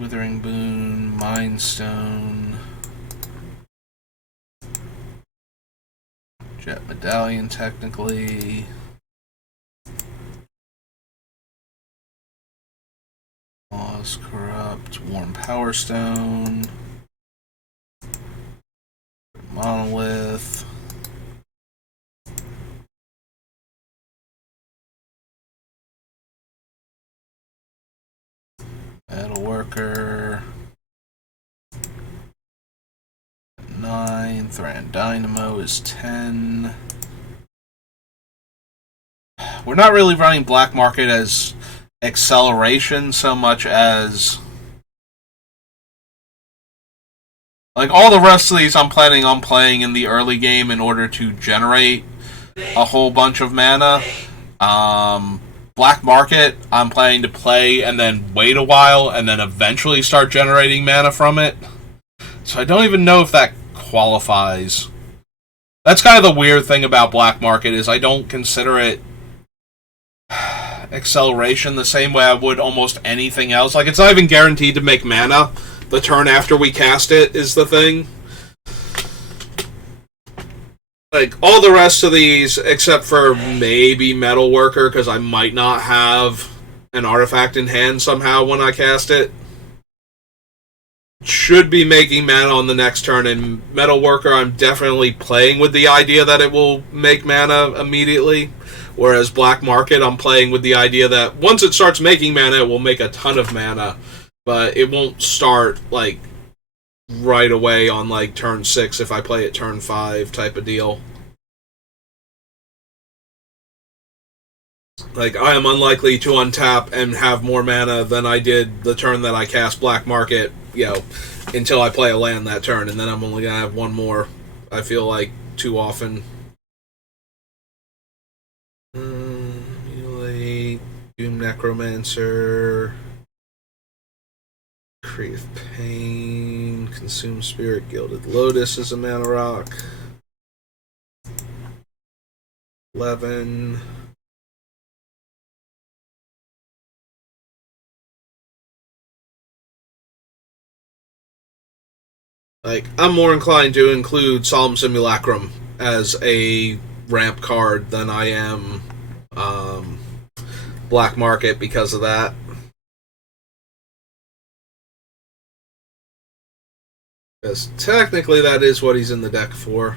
Withering Boon, Mind Stone, Jet Medallion, technically. Lost Corrupt, Warm Power Stone, Monolith, Metal Worker, 9, Thran Dynamo is 10. We're not really running Black Market as acceleration so much as, like, all the rest of these I'm planning on playing in the early game in order to generate a whole bunch of mana. Black Market I'm planning to play and then wait a while and then eventually start generating mana from it. So I don't even know if that qualifies. That's kind of the weird thing about Black Market, is I don't consider it acceleration the same way I would almost anything else. Like, it's not even guaranteed to make mana the turn after we cast it, is the thing. Like, all the rest of these, except for maybe Metal Worker, because I might not have an artifact in hand somehow when I cast it, should be making mana on the next turn. And Metal Worker, I'm definitely playing with the idea that it will make mana immediately. Whereas Black Market, I'm playing with the idea that once it starts making mana, it will make a ton of mana. But it won't start, like, right away on, like, turn 6 if I play it turn 5 type of deal. Like, I am unlikely to untap and have more mana than I did the turn that I cast Black Market, until I play a land that turn, and then I'm only going to have one more, I feel like, too often. Mutilate, Doom Necromancer, Creative Pain, Consume Spirit, Gilded Lotus is a mana rock. 11. Like, I'm more inclined to include Solemn Simulacrum as a ramp card than I am Black Market because of that. Because technically that is what he's in the deck for.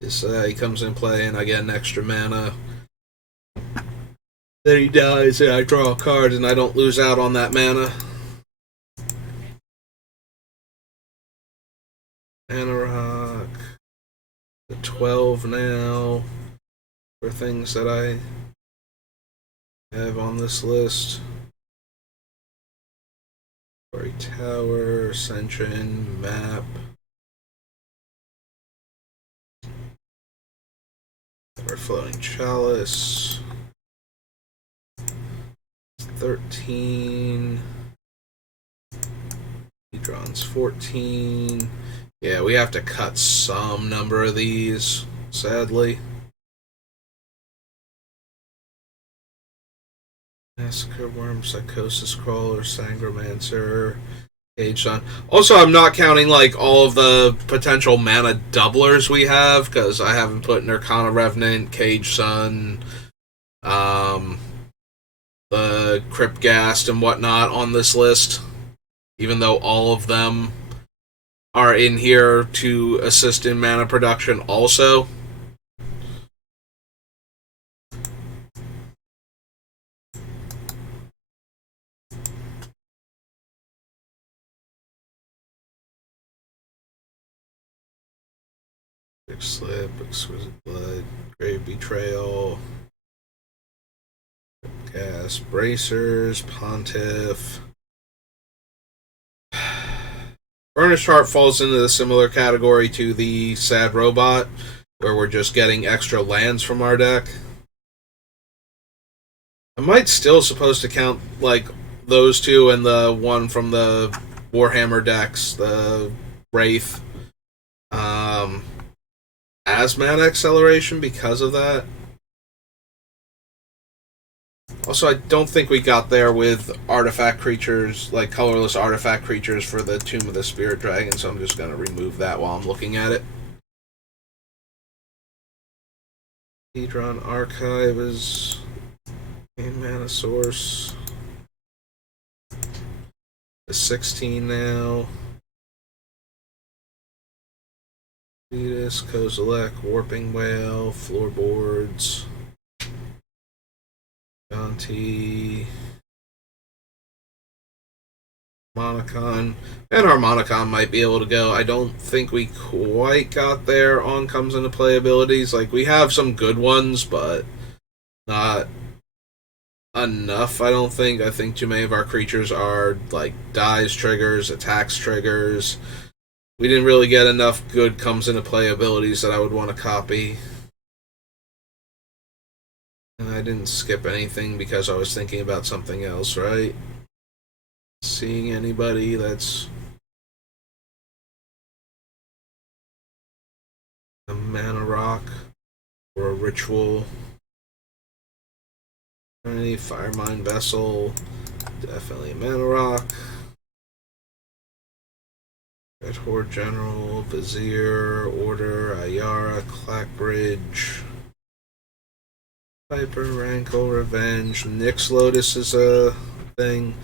He comes in play and I get an extra mana. Then he dies and I draw a card and I don't lose out on that mana. Anarok. The 12 now. For things that I have on this list. Quarry Tower, Ascension, Map. Overflowing Chalice. 13. Hedron's 14. Yeah, we have to cut some number of these, sadly. Massacre Worm, Psychosis Crawler, Sangromancer, Cage Sun. Also, I'm not counting like all of the potential mana doublers we have, because I haven't put Nirkana Revenant, Cage Sun, the Cryptghast and whatnot on this list, even though all of them are in here to assist in mana production also. Slip, Exquisite Blood, Grave Betrayal, Gas, Bracers, Pontiff. Burnished Heart falls into the similar category to the Sad Robot, where we're just getting extra lands from our deck. I might still supposed to count like those two and the one from the Warhammer decks, the Wraith, as mana acceleration because of that. Also, I don't think we got there with artifact creatures, like colorless artifact creatures for the Tomb of the Spirit Dragon, so I'm just going to remove that while I'm looking at it. Hedron Archive is a mana source. The 16 now. Vetus, Kozilek, Warping Whale, Floorboards, Shanti, Harmonicon. And Harmonicon might be able to go. I don't think we quite got there on comes into play abilities. Like, we have some good ones, but not enough, I don't think. I think too many of our creatures are, like, dies triggers, attacks triggers. We didn't really get enough good comes into play abilities that I would want to copy. And I didn't skip anything because I was thinking about something else, right? Seeing anybody that's a mana rock or a ritual. Any Firemind Vessel, definitely a mana rock. Red Horde General, Vizier, Order, Ayara, Clackbridge, Piper, Rankle, Revenge. Nyx Lotus is a thing.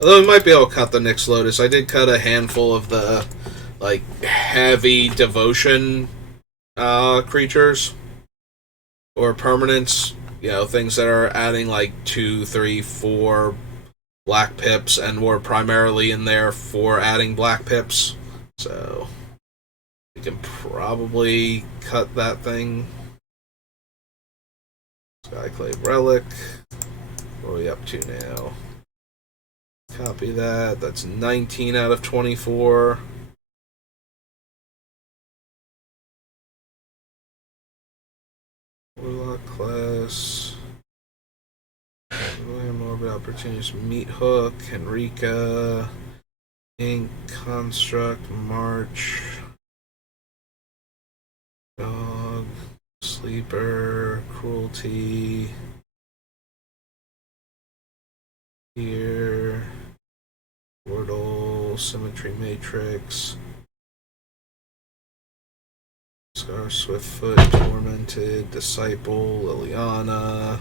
Although we might be able to cut the Nyx Lotus. I did cut a handful of the, like, heavy devotion creatures. Or permanents. You know, things that are adding, like, 2, 3, 4 black pips, and were primarily in there for adding black pips. So, we can probably cut that thing. Skyclave Relic. What are we up to now? Copy that. That's 19 out of 24. Warlock class. Morbid Opportunist. Meat Hook. Henrika. Ink, Construct, March, Dog, Sleeper, Cruelty, Here, Portal, Symmetry Matrix, Scar, Swiftfoot, Tormented, Disciple, Liliana.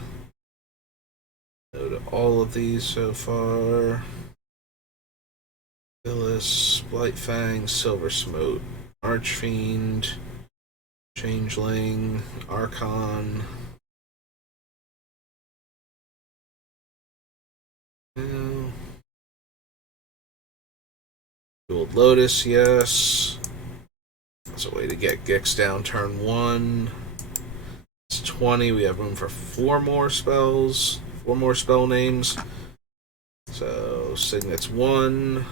Go to all of these so far. Phyllis, Blightfang, Silver Smote, Archfiend, Changeling, Archon. Jeweled Lotus, yes. That's a way to get Gix down turn 1. It's 20. We have room for 4 more spells. 4 more spell names. So, Signet's 1.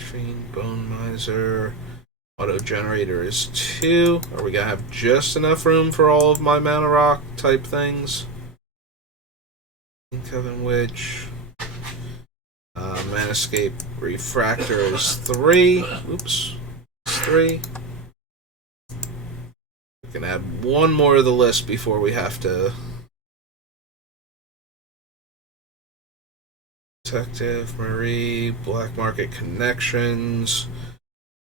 Fiend, Bone Miser. Auto Generator is 2. Are we gonna have just enough room for all of my Mana Rock type things? Coven Witch. Manascape Refractor is 3. Oops. It's 3. We can add one more to the list before we have to. Detective, Marie, Black Market Connections,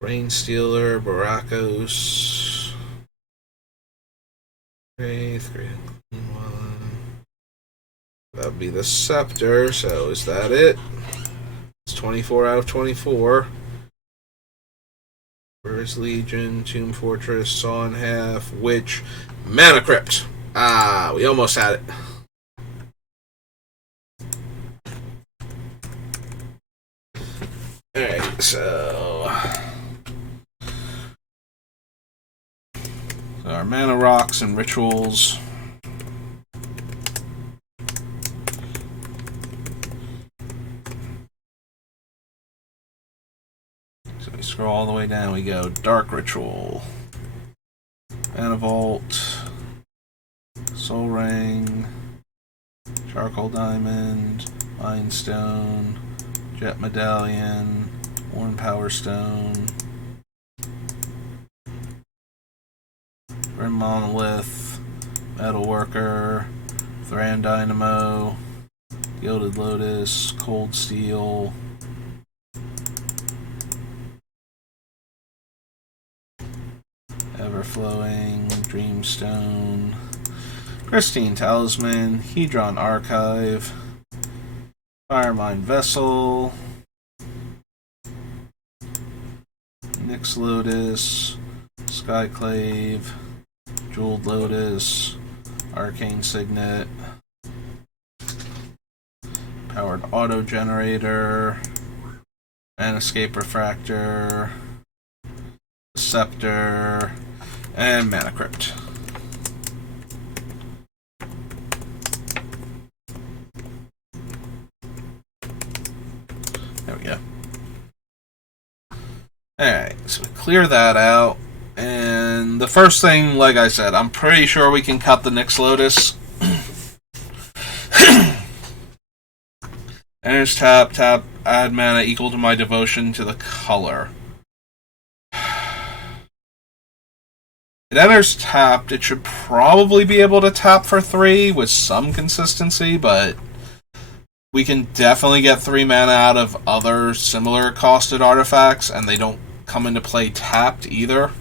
Rain Stealer, Barakos. 3, 1. That would be the Scepter, so is that it? It's 24 out of 24. Where's Legion, Tomb Fortress, Saw in Half, Witch, Mana Crypt. Ah, we almost had it. Alright, so our Mana Rocks and Rituals. So we scroll all the way down, we go Dark Ritual, Mana Vault, Soul Ring, Charcoal Diamond, Mind Stone, Jet Medallion, Worn Power Stone, Grim Monolith, Metal Worker, Thran Dynamo, Gilded Lotus, Cold Steel, Everflowing, Dreamstone, Pristine Talisman, Hedron Archive, Firemind Vessel, Nyx Lotus, Skyclave, Jeweled Lotus, Arcane Signet, Powered Auto Generator, Manascape Refractor, Scepter, and Mana Crypt. There we go. Alright, so we clear that out. And the first thing, like I said, I'm pretty sure we can cut the Nyx Lotus. Enters tap, add mana equal to my devotion to the color. It enters tapped. It should probably be able to tap for 3 with some consistency, but we can definitely get 3 mana out of other similar costed artifacts, and they don't come into play tapped either.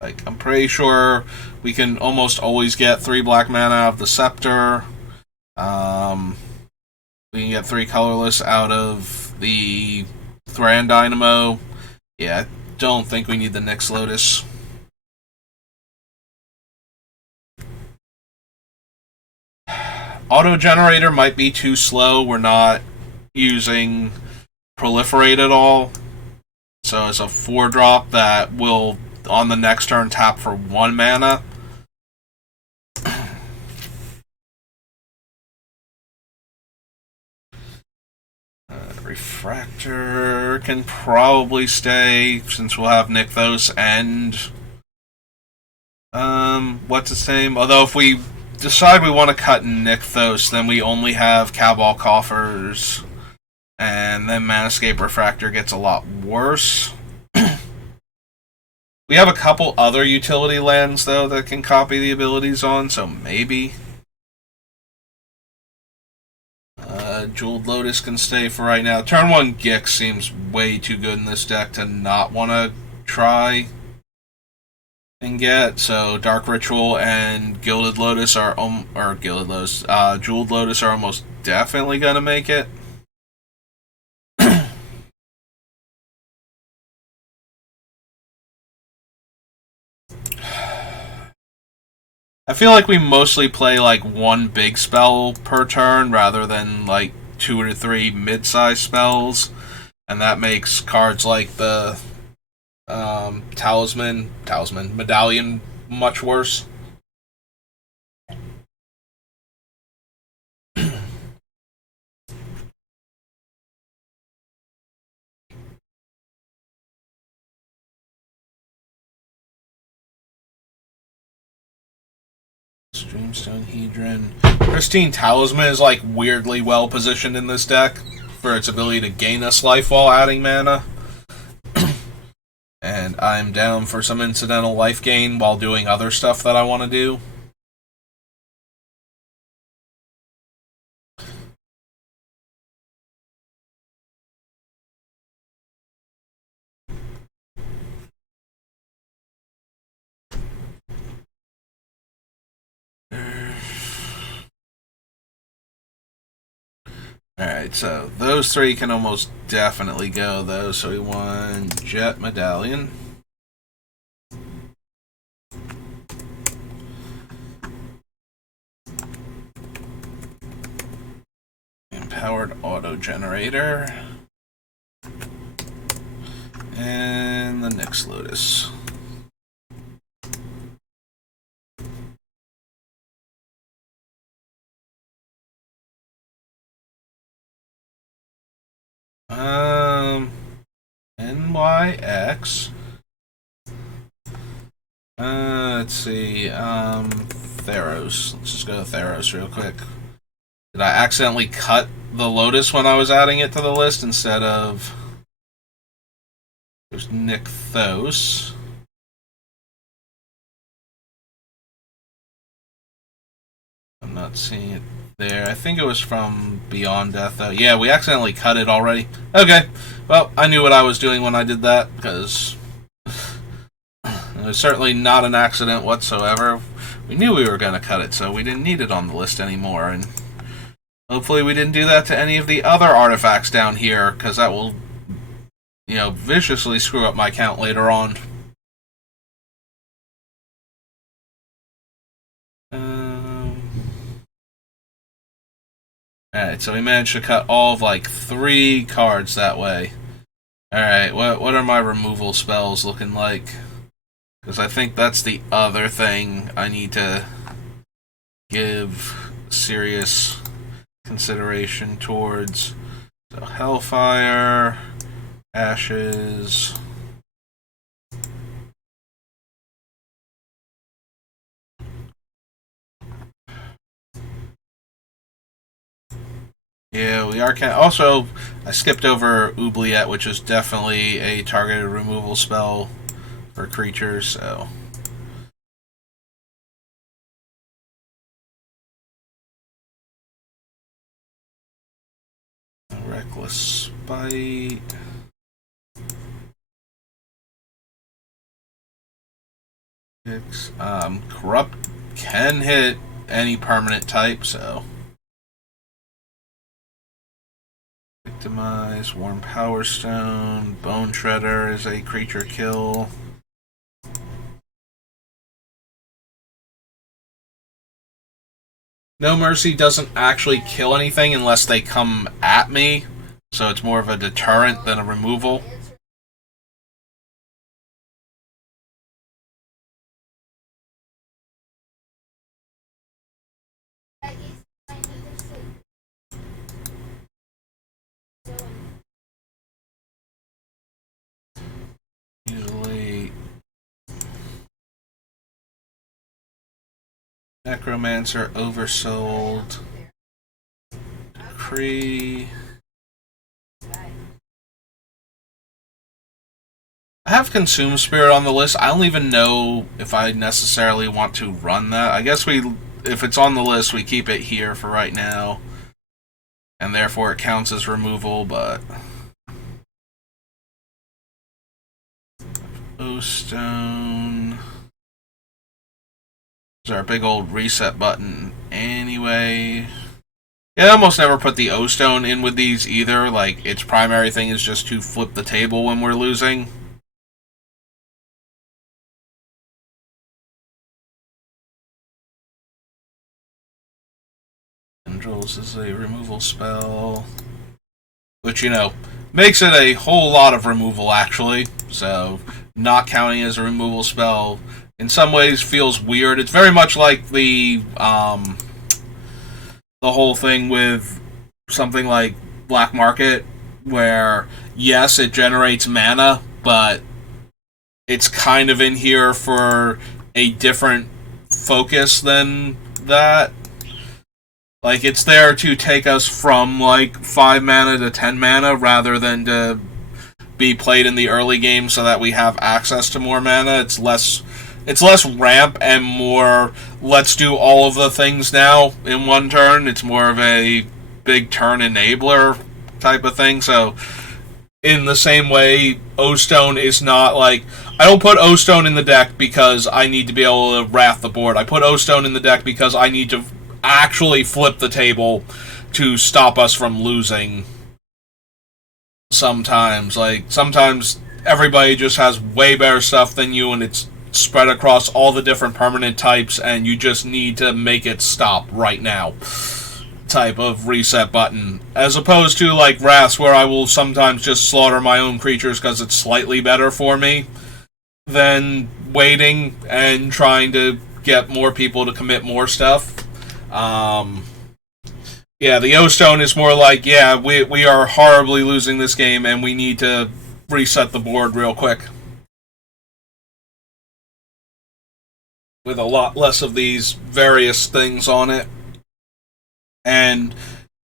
Like, I'm pretty sure we can almost always get 3 black mana out of the Scepter. We can get 3 colorless out of the Thran Dynamo. Yeah, I don't think we need the Nyx Lotus. Auto Generator might be too slow. We're not using Proliferate at all. So it's a 4-drop that will, on the next turn, tap for 1 mana. Refractor can probably stay, since we'll have Nykthos and what's its name? Although if we decide we want to cut Nykthos, then we only have Cabal Coffers, and then Manascape Refractor gets a lot worse. We have a couple other utility lands, though, that can copy the abilities on, so maybe. Jeweled Lotus can stay for right now. Turn 1 Gix seems way too good in this deck to not want to try and get. So Dark Ritual and Gilded Lotus are Jeweled Lotus are almost definitely gonna make it. I feel like we mostly play like 1 big spell per turn rather than like 2 or 3 mid-size spells, and that makes cards like the talisman medallion much worse. Dreamstone Hedron. Pristine Talisman is like weirdly well positioned in this deck for its ability to gain us life while adding mana. And I'm down for some incidental life gain while doing other stuff that I want to do. Alright, so those 3 can almost definitely go, though. So we want Jet Medallion. Empowered Auto Generator. And the Nyx Lotus. NYX. Let's see. Theros. Let's just go to Theros real quick. Did I accidentally cut the Lotus when I was adding it to the list instead of... There's Nykthos. I'm not seeing it there. I think it was from Beyond Death, though. Yeah, we accidentally cut it already. Okay. Well, I knew what I was doing when I did that, because it was certainly not an accident whatsoever. We knew we were going to cut it, so we didn't need it on the list anymore, and hopefully we didn't do that to any of the other artifacts down here, because that will, viciously screw up my count later on. Alright, so we managed to cut all of 3 cards that way. Alright, what are my removal spells looking like? Because I think that's the other thing I need to give serious consideration towards. So Hellfire, Ashes. Yeah, we are. Also, I skipped over Oubliette, which is definitely a targeted removal spell for creatures, so. Reckless Spite. Corrupt can hit any permanent type, so. Victimize, Warm Power Stone, Bone Shredder is a creature kill. No Mercy doesn't actually kill anything unless they come at me, so it's more of a deterrent than a removal. Usually Necromancer, Oversold, Decree. I have Consume Spirit on the list. I don't even know if I necessarily want to run that. I guess if it's on the list, we keep it here for right now. And therefore it counts as removal, but... O-Stone... Is our big old reset button anyway. Yeah, I almost never put the O-Stone in with these either. Its primary thing is just to flip the table when we're losing. Sigils is a removal spell. Which, makes it a whole lot of removal, actually. So, not counting as a removal spell in some ways feels weird. It's very much like the whole thing with something like Black Market, where, yes, it generates mana, but it's kind of in here for a different focus than that. Like, it's there to take us from, 5 mana to 10 mana, rather than to be played in the early game so that we have access to more mana. It's less ramp and more, let's do all of the things now in one turn. It's more of a big turn enabler type of thing. So, in the same way, O-Stone is not I don't put O-Stone in the deck because I need to be able to wrath the board. I put O-Stone in the deck because I need to actually flip the table to stop us from losing sometimes. Sometimes everybody just has way better stuff than you, and it's spread across all the different permanent types, and you just need to make it stop right now type of reset button. As opposed to, Wraths, where I will sometimes just slaughter my own creatures because it's slightly better for me than waiting and trying to get more people to commit more stuff. The O-Stone is more we are horribly losing this game and we need to reset the board real quick. With a lot less of these various things on it. And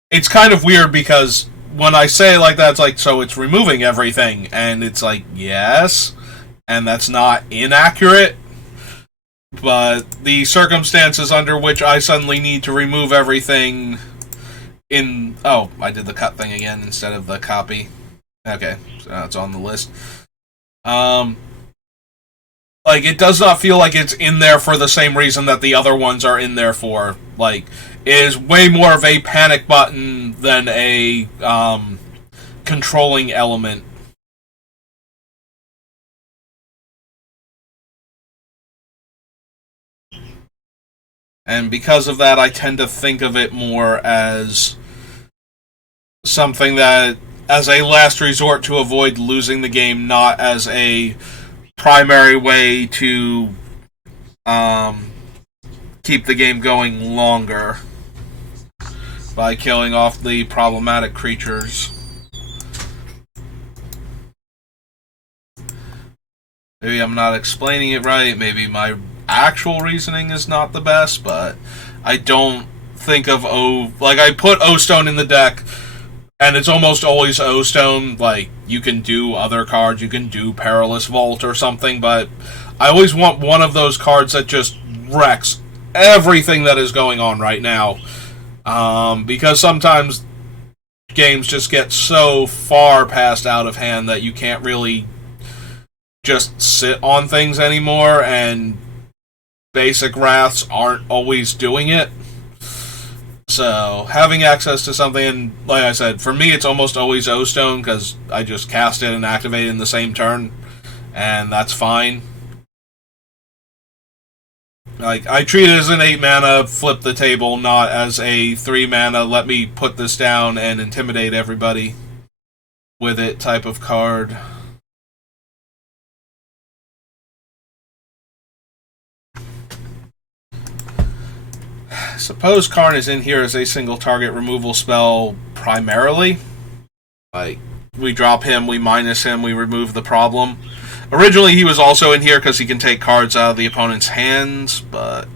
it's kind of weird because when I say it like that, it's so it's removing everything. And it's yes, and that's not inaccurate. But the circumstances under which I suddenly need to remove everything in... Oh, I did the cut thing again instead of the copy. Okay, so now it's on the list. It does not feel like it's in there for the same reason that the other ones are in there for. It is way more of a panic button than a controlling element. And because of that, I tend to think of it more as something that, as a last resort to avoid losing the game, not as a primary way to keep the game going longer by killing off the problematic creatures. Maybe I'm not explaining it right, maybe my actual reasoning is not the best, but I don't think of I put O-Stone in the deck, and it's almost always O-Stone. You can do other cards, you can do Perilous Vault or something, but I always want one of those cards that just wrecks everything that is going on right now. Because sometimes games just get so far past out of hand that you can't really just sit on things anymore, and basic Wraths aren't always doing it. So, having access to something, and like I said, for me it's almost always O-Stone, because I just cast it and activate it in the same turn, and that's fine. I treat it as an 8 mana, flip the table, not as a 3 mana, let me put this down and intimidate everybody with it type of card. Suppose Karn is in here as a single target removal spell primarily. We drop him, we minus him, we remove the problem. Originally he was also in here because he can take cards out of the opponent's hands, but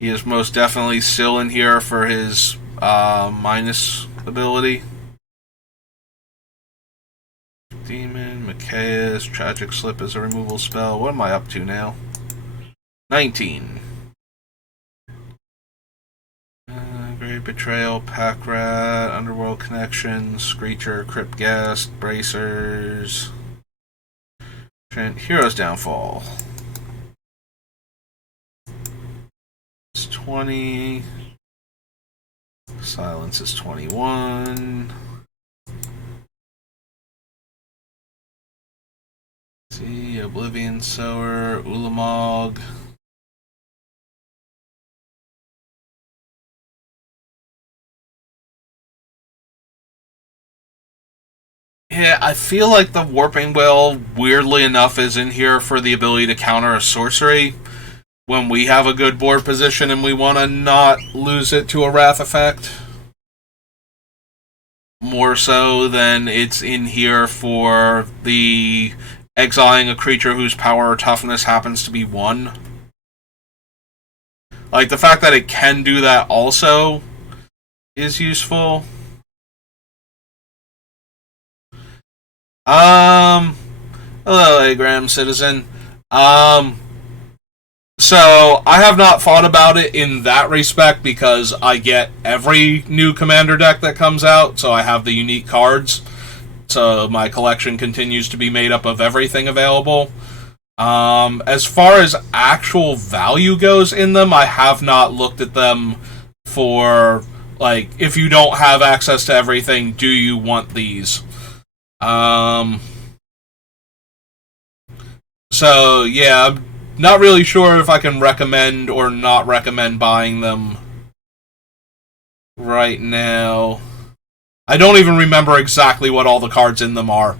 he is most definitely still in here for his minus ability. Demon, Mikaeus, Tragic Slip is a removal spell. What am I up to now? 19. Great Betrayal, Pack Rat, Underworld Connection, Screecher, Crypt Ghast, Bracers, Hero's Downfall. It's 20. Silence is 21. See, Oblivion Sower, Ulamog. Yeah, I feel like the Warping Will, weirdly enough, is in here for the ability to counter a sorcery when we have a good board position and we want to not lose it to a Wrath effect. More so than it's in here for the exiling a creature whose power or toughness happens to be 1. Like, the fact that it can do that also is useful. Hello, Agram Citizen. So, I have not thought about it in that respect because I get every new commander deck that comes out, so I have the unique cards. So, my collection continues to be made up of everything available. As far as actual value goes in them, I have not looked at them for, like, if you don't have access to everything, do you want these? So, yeah, I'm not really sure if I can recommend or not recommend buying them right now. I don't even remember exactly what all the cards in them are,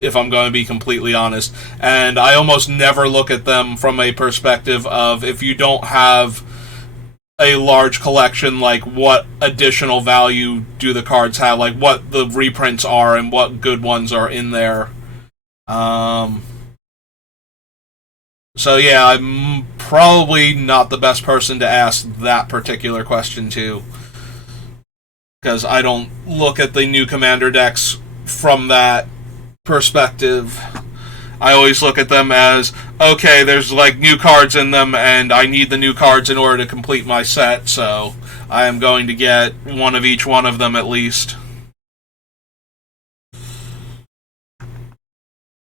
if I'm going to be completely honest. And I almost never look at them from a perspective of, if you don't have a large collection, like, what additional value do the cards have? Like, what the reprints are and what good ones are in there. So yeah, I'm probably not the best person to ask that particular question to, because I don't look at the new commander decks from that perspective. I always look at them as, okay, there's like new cards in them and I need the new cards in order to complete my set, so I am going to get one of each one of them at least.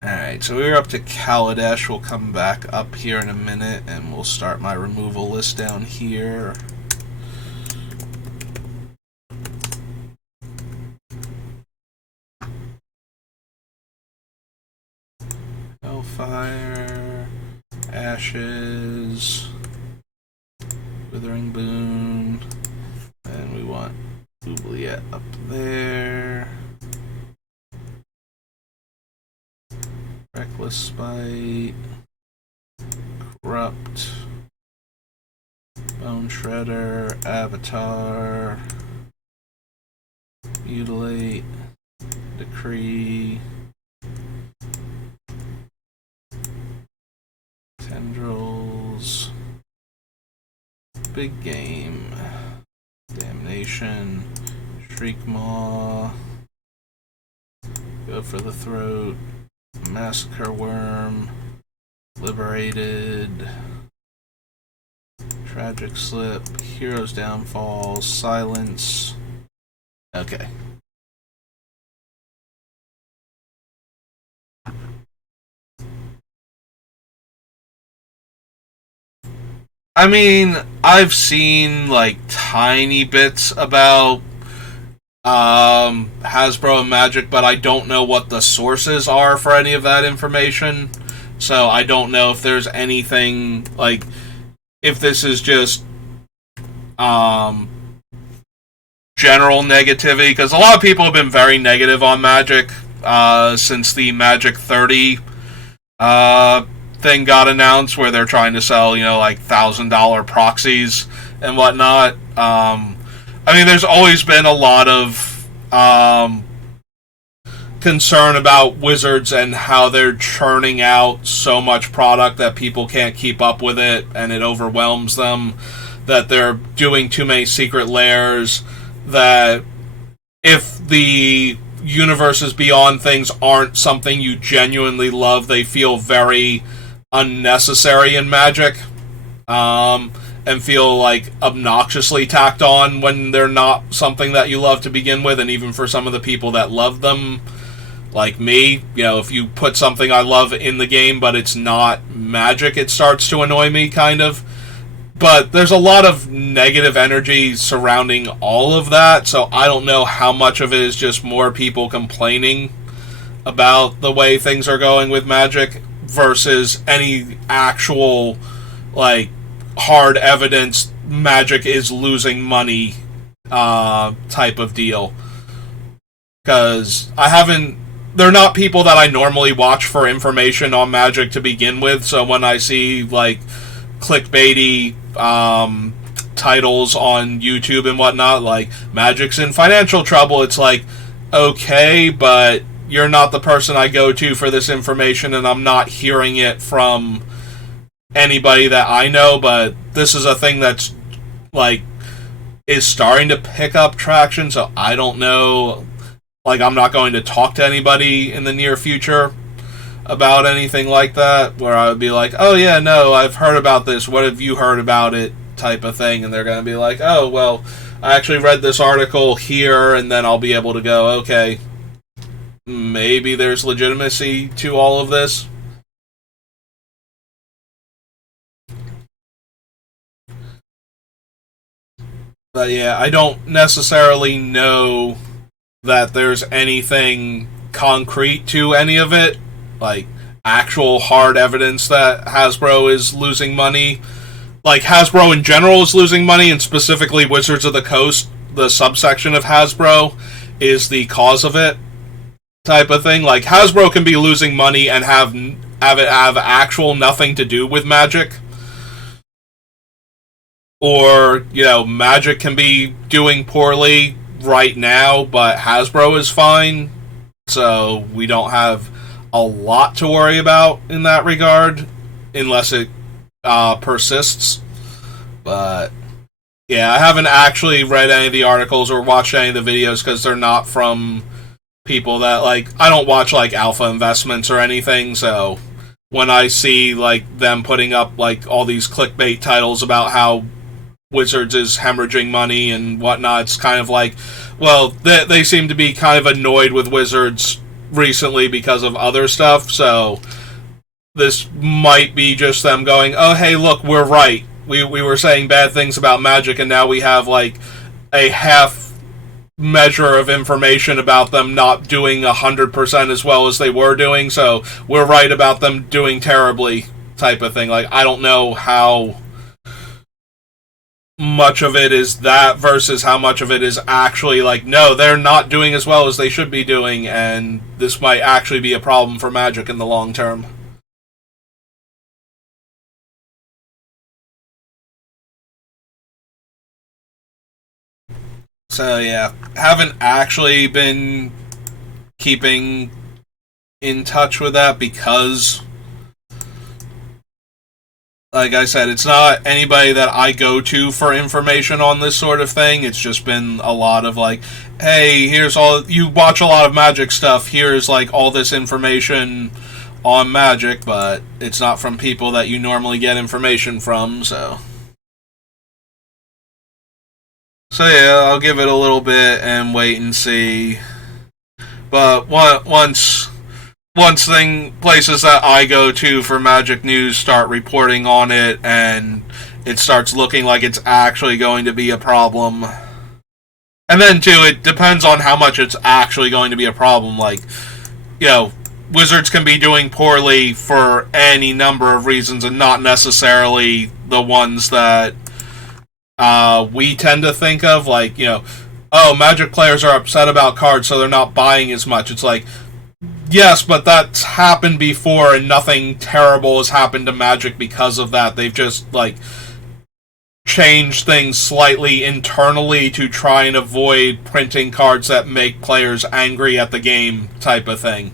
Alright, so we're up to Kaladesh. We'll come back up here in a minute and we'll start my removal list down here. Hellfire, Ashes, Withering Boon, and we want Oubliette up there. Reckless Spite, Corrupt, Bone Shredder, Avatar, Mutilate, Decree, Tendrils, Big Game, Damnation, Shriekmaw, Go for the Throat, Massacre Worm, Liberated, Tragic Slip, Hero's Downfall, Silence. Okay. I mean, I've seen like tiny bits about Hasbro and Magic, but I don't know what the sources are for any of that information. So I don't know if there's anything, like, if this is just general negativity, because a lot of people have been very negative on Magic since the Magic 30 thing got announced, where they're trying to sell, like $1,000 proxies and whatnot. I mean, there's always been a lot of concern about Wizards and how they're churning out so much product that people can't keep up with it and it overwhelms them, that they're doing too many secret lairs, that if the universes beyond things aren't something you genuinely love, they feel very unnecessary in Magic. And feel like obnoxiously tacked on when they're not something that you love to begin with. And even for some of the people that love them, like me, if you put something I love in the game but it's not Magic, it starts to annoy me, kind of. But there's a lot of negative energy surrounding all of that, so I don't know how much of it is just more people complaining about the way things are going with Magic versus any actual, like, hard evidence Magic is losing money type of deal. Because I haven't they're not people that I normally watch for information on Magic to begin with. So when I see like clickbaity titles on YouTube and whatnot, like Magic's in financial trouble, it's like, okay, but you're not the person I go to for this information, and I'm not hearing it from anybody that I know. But this is a thing that's like is starting to pick up traction, so I don't know. Like, I'm not going to talk to anybody in the near future about anything like that, where I would be like, oh yeah, no, I've heard about this, what have you heard about it, type of thing, and they're going to be like, oh, well, I actually read this article here, and then I'll be able to go, okay, maybe there's legitimacy to all of this. But yeah, I don't necessarily know that there's anything concrete to any of it, like actual hard evidence that Hasbro is losing money. Like, Hasbro in general is losing money, and specifically Wizards of the Coast, the subsection of Hasbro, is the cause of it, type of thing. Like, Hasbro can be losing money and have it have actual nothing to do with Magic. Or, you know, Magic can be doing poorly right now, but Hasbro is fine. So we don't have a lot to worry about in that regard, unless it persists. But yeah, I haven't actually read any of the articles or watched any of the videos because they're not from people that, like, I don't watch like Alpha Investments or anything. So when I see like them putting up like all these clickbait titles about how Wizards is hemorrhaging money and whatnot, it's kind of like, well, they seem to be kind of annoyed with Wizards recently because of other stuff, so this might be just them going, oh, hey, look, we're right. We were saying bad things about Magic, and now we have, like, a half measure of information about them not doing 100% as well as they were doing, so we're right about them doing terribly, type of thing. Like, I don't know how much of it is that versus how much of it is actually like, no, they're not doing as well as they should be doing, and this might actually be a problem for Magic in the long term. So yeah, haven't actually been keeping in touch with that because, like I said, it's not anybody that I go to for information on this sort of thing. It's just been a lot of like, hey, here's all, you watch a lot of Magic stuff, here's like all this information on Magic, but it's not from people that you normally get information from, so. So yeah, I'll give it a little bit and wait and see. But once places that I go to for Magic news start reporting on it and it starts looking like it's actually going to be a problem. And then too, it depends on how much it's actually going to be a problem. Like, you know, Wizards can be doing poorly for any number of reasons and not necessarily the ones that we tend to think of. Like, you know, oh, Magic players are upset about cards so they're not buying as much. It's like, yes, but that's happened before, and nothing terrible has happened to Magic because of that. They've just, like, changed things slightly internally to try and avoid printing cards that make players angry at the game, type of thing.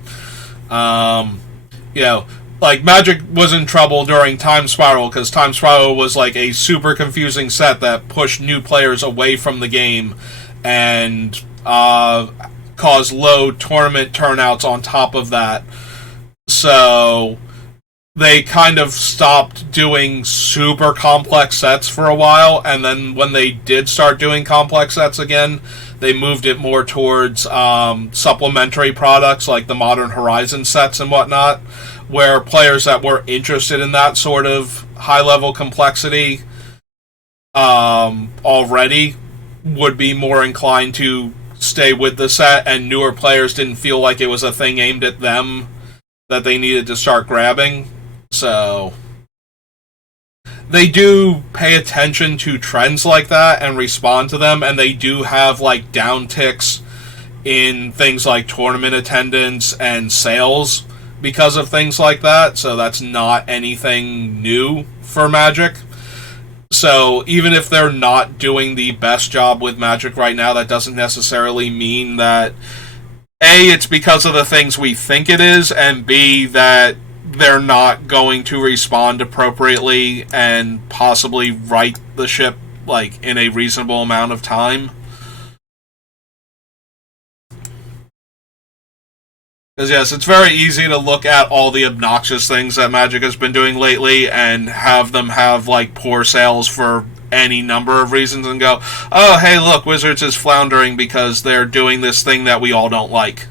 You know, like, Magic was in trouble during Time Spiral, because Time Spiral was, like, a super confusing set that pushed new players away from the game, and, cause low tournament turnouts on top of that. So they kind of stopped doing super complex sets for a while, and then when they did start doing complex sets again, they moved it more towards supplementary products like the Modern Horizon sets and whatnot, where players that were interested in that sort of high-level complexity already would be more inclined to stay with the set, and newer players didn't feel like it was a thing aimed at them that they needed to start grabbing. So they do pay attention to trends like that and respond to them, and they do have like downticks in things like tournament attendance and sales because of things like that, so that's not anything new for Magic. So even if they're not doing the best job with Magic right now, that doesn't necessarily mean that A, it's because of the things we think it is, and B, that they're not going to respond appropriately and possibly right the ship like in a reasonable amount of time. Because yes, it's very easy to look at all the obnoxious things that Magic has been doing lately and have them have like poor sales for any number of reasons and go, oh hey look, Wizards is floundering because they're doing this thing that we all don't like.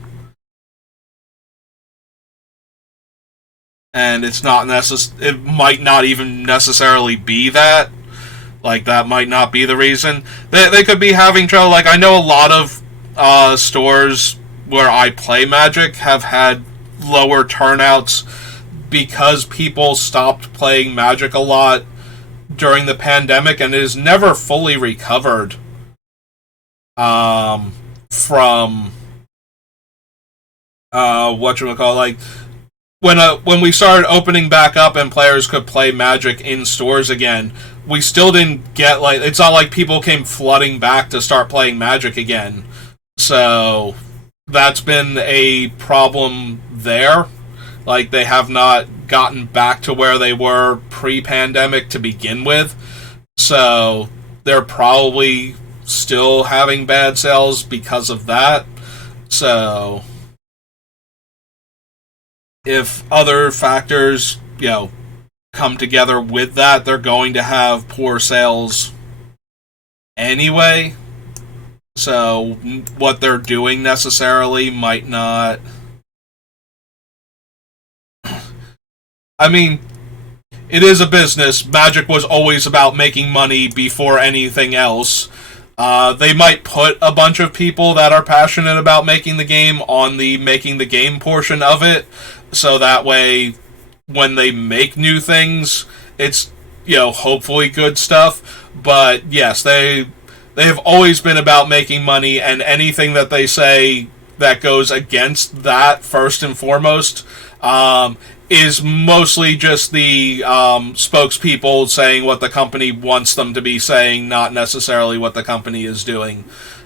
And it's not it might not even necessarily be that. Like that might not be the reason. They could be having trouble. Like I know a lot of stores where I play Magic have had lower turnouts because people stopped playing Magic a lot during the pandemic, and it has never fully recovered from whatchamacallit, like when we started opening back up and players could play Magic in stores again, we still didn't get like, it's not like people came flooding back to start playing Magic again. So that's been a problem there. Like they have not gotten back to where they were pre-pandemic to begin with. So they're probably still having bad sales because of that. So if other factors, come together with that, they're going to have poor sales anyway. So what they're doing necessarily might not... I mean, it is a business. Magic was always about making money before anything else. They might put a bunch of people that are passionate about making the game on the making the game portion of it, so that way when they make new things, it's, hopefully good stuff. But yes, they have always been about making money, and anything that they say that goes against that, first and foremost, is mostly just the spokespeople saying what the company wants them to be saying, not necessarily what the company is doing.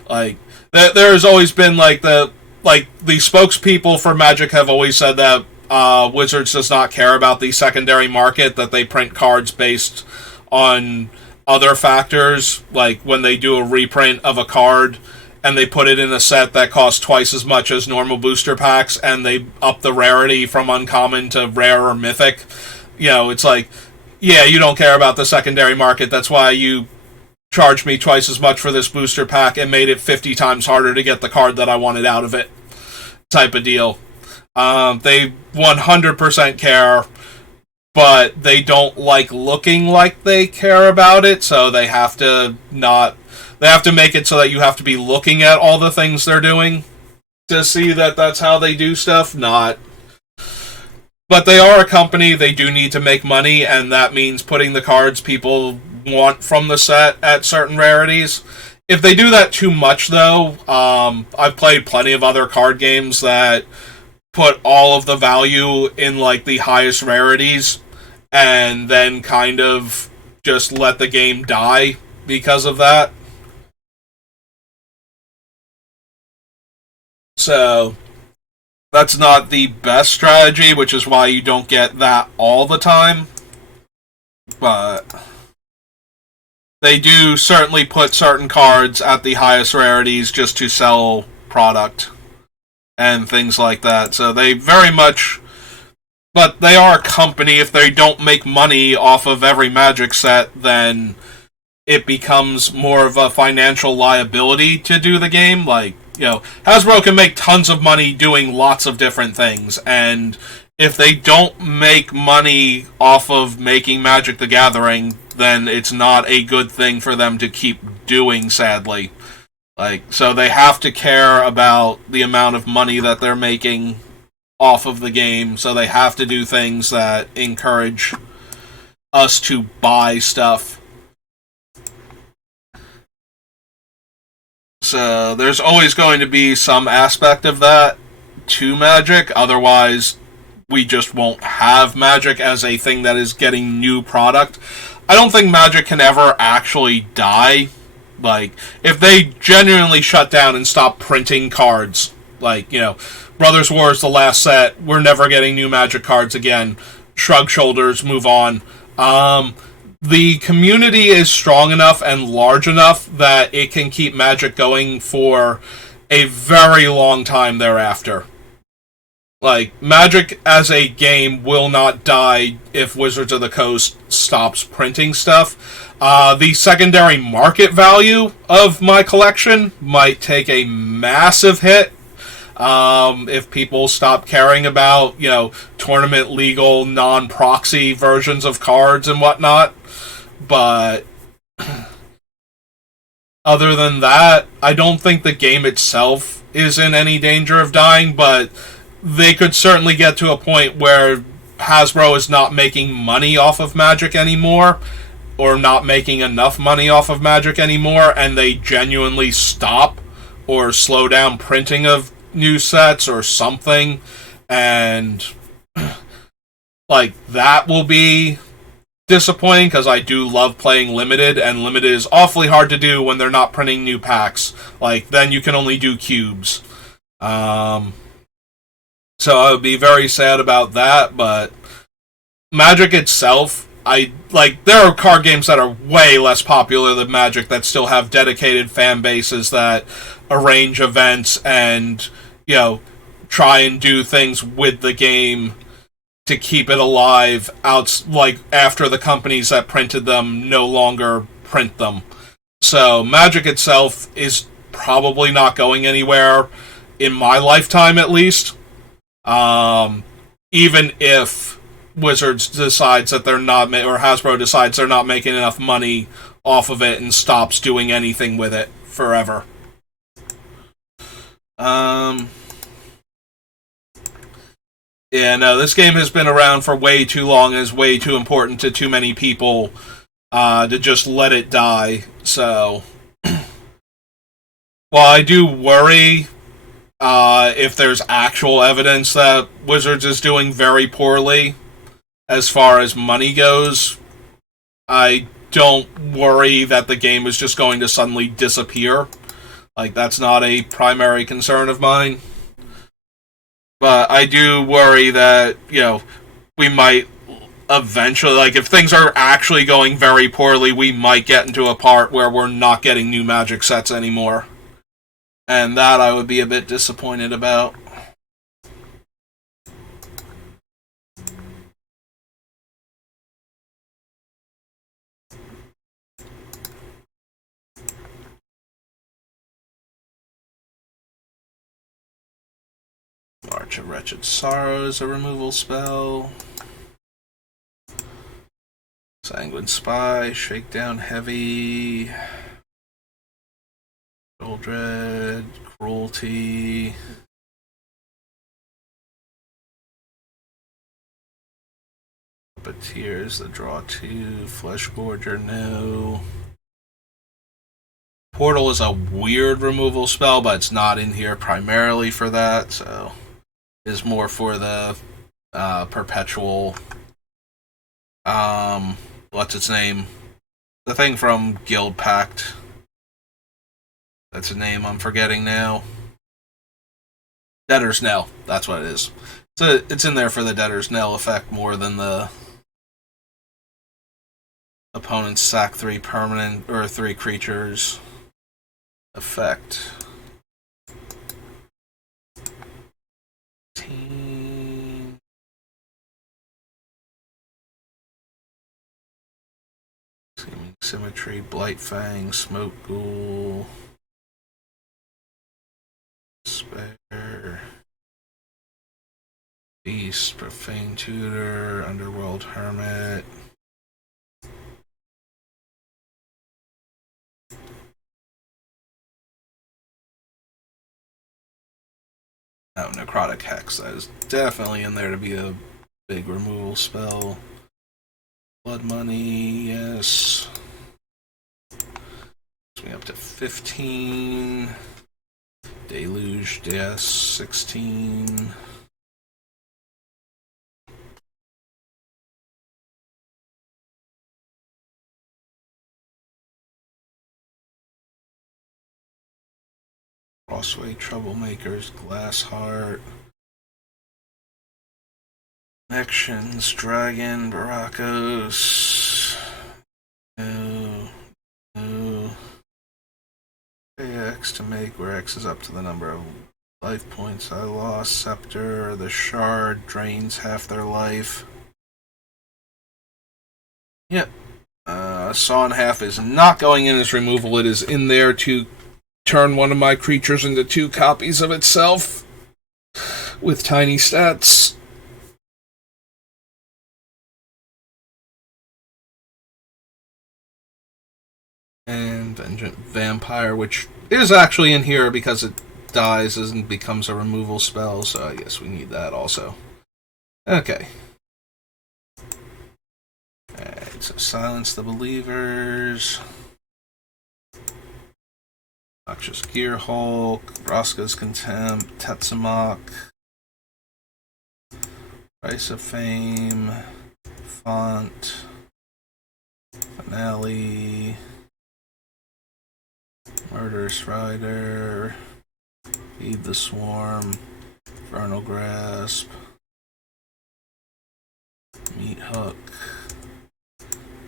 Like there's always been the spokespeople for Magic have always said that Wizards does not care about the secondary market, that they print cards based on other factors, like when they do a reprint of a card and they put it in a set that costs twice as much as normal booster packs, and they up the rarity from uncommon to rare or mythic. It's like, yeah, you don't care about the secondary market, that's why you charged me twice as much for this booster pack and made it 50 times harder to get the card that I wanted out of it, type of deal. They 100% care, but they don't like looking like they care about it, so they have to make it so that you have to be looking at all the things they're doing to see that that's how they do stuff, not. But they are a company, they do need to make money, and that means putting the cards people want from the set at certain rarities. If they do that too much, though, I've played plenty of other card games that put all of the value in, the highest rarities, and then kind of just let the game die because of that. So that's not the best strategy, which is why you don't get that all the time. But they do certainly put certain cards at the highest rarities just to sell product and things like that. So they very much... But they are a company. If they don't make money off of every Magic set, then it becomes more of a financial liability to do the game. Hasbro can make tons of money doing lots of different things, and if they don't make money off of making Magic the Gathering, then it's not a good thing for them to keep doing, sadly. So they have to care about the amount of money that they're making off of the game, so they have to do things that encourage us to buy stuff. So there's always going to be some aspect of that to Magic. Otherwise, we just won't have Magic as a thing that is getting new product. I don't think Magic can ever actually die. Like, if they genuinely shut down and stop printing cards, like, Brothers War is the last set, we're never getting new Magic cards again, shrug shoulders, move on. The community is strong enough and large enough that it can keep Magic going for a very long time thereafter. Like, Magic as a game will not die if Wizards of the Coast stops printing stuff. The secondary market value of my collection might take a massive hit if people stop caring about, tournament legal, non-proxy versions of cards and whatnot. But other than that, I don't think the game itself is in any danger of dying, but they could certainly get to a point where Hasbro is not making money off of Magic anymore, or not making enough money off of Magic anymore, and they genuinely stop or slow down printing of new sets or something, and like, that will be disappointing, because I do love playing Limited, and Limited is awfully hard to do when they're not printing new packs. Like, then you can only do cubes. So I would be very sad about that, but Magic itself, there are card games that are way less popular than Magic that still have dedicated fan bases that arrange events and, try and do things with the game to keep it alive after the companies that printed them no longer print them. So Magic itself is probably not going anywhere in my lifetime, at least. Even if Wizards decides that they're not, or Hasbro decides they're not making enough money off of it and stops doing anything with it forever. Yeah, no, this game has been around for way too long and is way too important to too many people to just let it die. So, while I do worry if there's actual evidence that Wizards is doing very poorly as far as money goes, I don't worry that the game is just going to suddenly disappear. Like, that's not a primary concern of mine. But I do worry that, we might eventually, if things are actually going very poorly, we might get into a part where we're not getting new Magic sets anymore. And that I would be a bit disappointed about. March of Wretched Sorrow is a removal spell. Sanguine Spy, Shakedown Heavy, Dread, Cruelty. Puppeteers, the draw 2, Fleshgorger, no. Portal is a weird removal spell, but it's not in here primarily for that, so is more for the perpetual what's its name? The thing from Guild Pact. That's a name I'm forgetting now. Debtor's Knell, that's what it is. So it's in there for the Debtor's Knell effect more than the opponent's sack 3 permanent or 3 creatures effect. Symmetry, Blightfang, Smoke Ghoul, Spare, Beast, Profane Tutor, Underworld Hermit. Oh, Necrotic Hex. That is definitely in there to be a big removal spell. Blood Money, yes. Brings me up to 15. Deluge DS 16. Crossway Troublemakers, Glassheart. Connections, Dragon, Baracos. No. Pay X to make, where X is up to the number of life points I lost. Scepter, the Shard drains half their life. Yep. Saw in Half is not going in as removal. It is in there to turn one of my creatures into 2 copies of itself with tiny stats. And Vengeant Vampire, which is actually in here because it dies and becomes a removal spell, so I guess we need that also. Okay. Alright, so Silence the Believers. Noxious Gearhulk, Vraska's Contempt, Tetsamok, Price of Fame, Font, Finale, Murderous Rider, Feed the Swarm, Infernal Grasp, Meat Hook,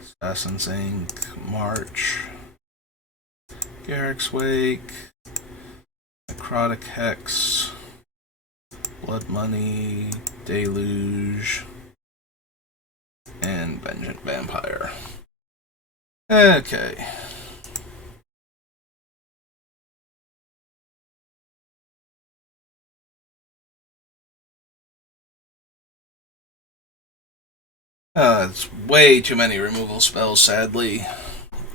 Assassin's Ink, March, Garrick's Wake, Necrotic Hex, Blood Money, Deluge, and Vengeant Vampire. Okay. It's way too many removal spells, sadly.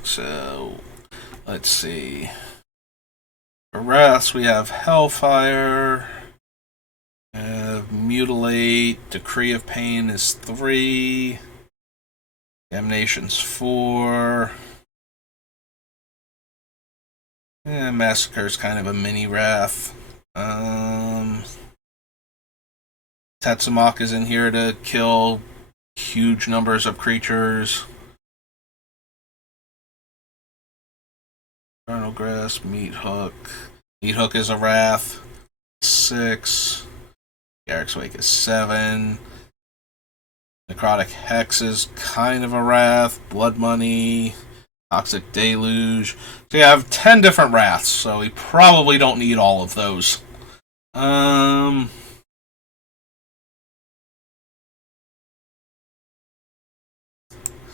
So, let's see. For Wraths, we have Hellfire, Mutilate, Decree of Pain is 3, Damnation's 4, Massacre's kind of a mini Wrath. Tetsamok is in here to kill huge numbers of creatures. Infernal Grasp, Meat Hook. Meat Hook is a Wrath. 6. Garrick's Wake is 7. Necrotic Hex is kind of a Wrath. Blood Money. Toxic Deluge. So you have 10 different Wraths, so we probably don't need all of those.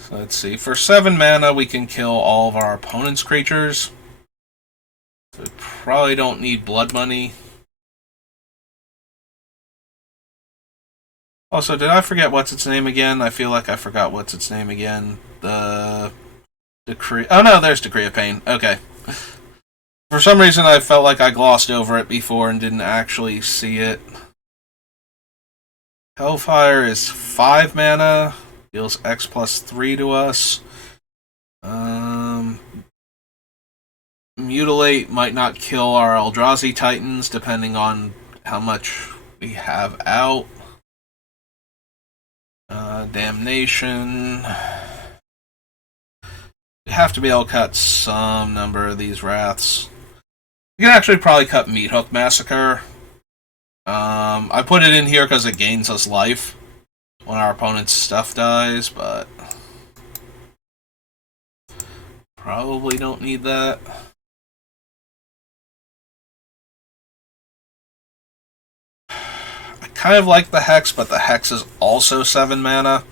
So let's see. For 7 mana, we can kill all of our opponent's creatures. So we probably don't need Blood Money. Also, did I forget what's its name again? I feel like I forgot what's its name again. The Decree... Oh no, there's Decree of Pain. Okay. For some reason, I felt like I glossed over it before and didn't actually see it. Hellfire is 5 mana. Deals X plus 3 to us. Mutilate might not kill our Eldrazi Titans, depending on how much we have out. Damnation. We have to be able to cut some number of these Wraths. You can actually probably cut Meat Hook Massacre. I put it in here because it gains us life when our opponent's stuff dies, but probably don't need that. I kind of like the Hex, but the Hex is also 7 mana.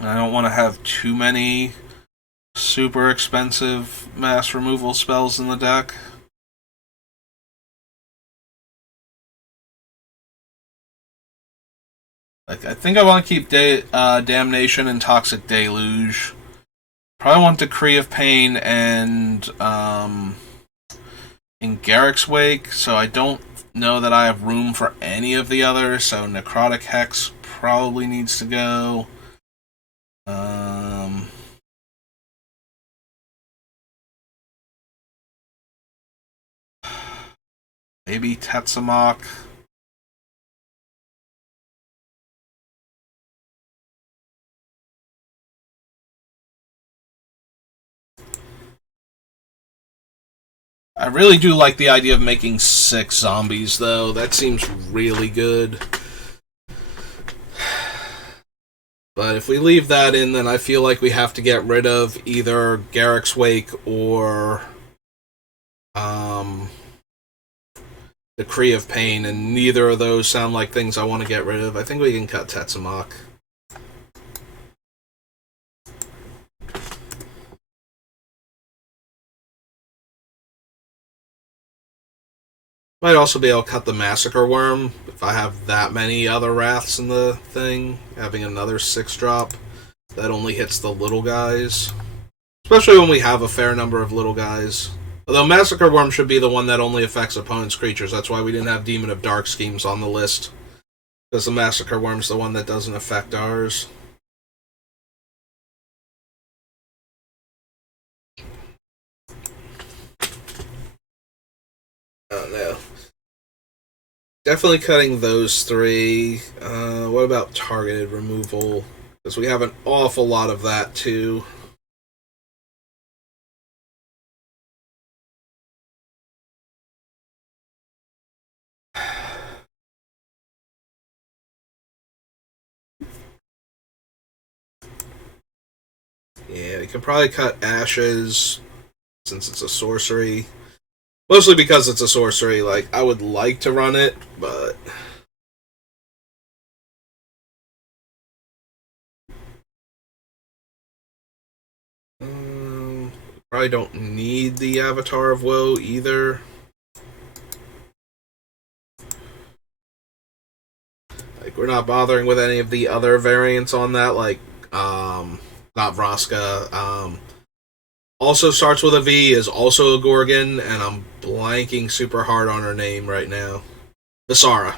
I don't want to have too many super expensive mass removal spells in the deck. Like, I think I want to keep Damnation and Toxic Deluge. Probably want Decree of Pain and in Garrick's Wake, so I don't know that I have room for any of the others, so Necrotic Hex probably needs to go. Maybe Tetsamok. I really do like the idea of making 6 zombies, though. That seems really good. But if we leave that in, then I feel like we have to get rid of either Garrick's Wake or Decree of Pain, and neither of those sound like things I want to get rid of. I think we can cut Tetsamok. Might also be able to cut the Massacre Worm if I have that many other Wraths in the thing. Having another 6-drop that only hits the little guys. Especially when we have a fair number of little guys. Although Massacre Worm should be the one that only affects opponents' creatures. That's why we didn't have Demon of Dark Schemes on the list. Because the Massacre Worm's the one that doesn't affect ours. Oh no. Definitely cutting those 3. What about targeted removal? Because we have an awful lot of that too. Yeah, we could probably cut Ashes since it's a sorcery. Mostly because it's a sorcery. Like, I would like to run it, but probably don't need the Avatar of Woe either. Like, we're not bothering with any of the other variants on that, like, not Vraska. Also starts with a V, is also a Gorgon, and I'm blanking super hard on her name right now. Visara.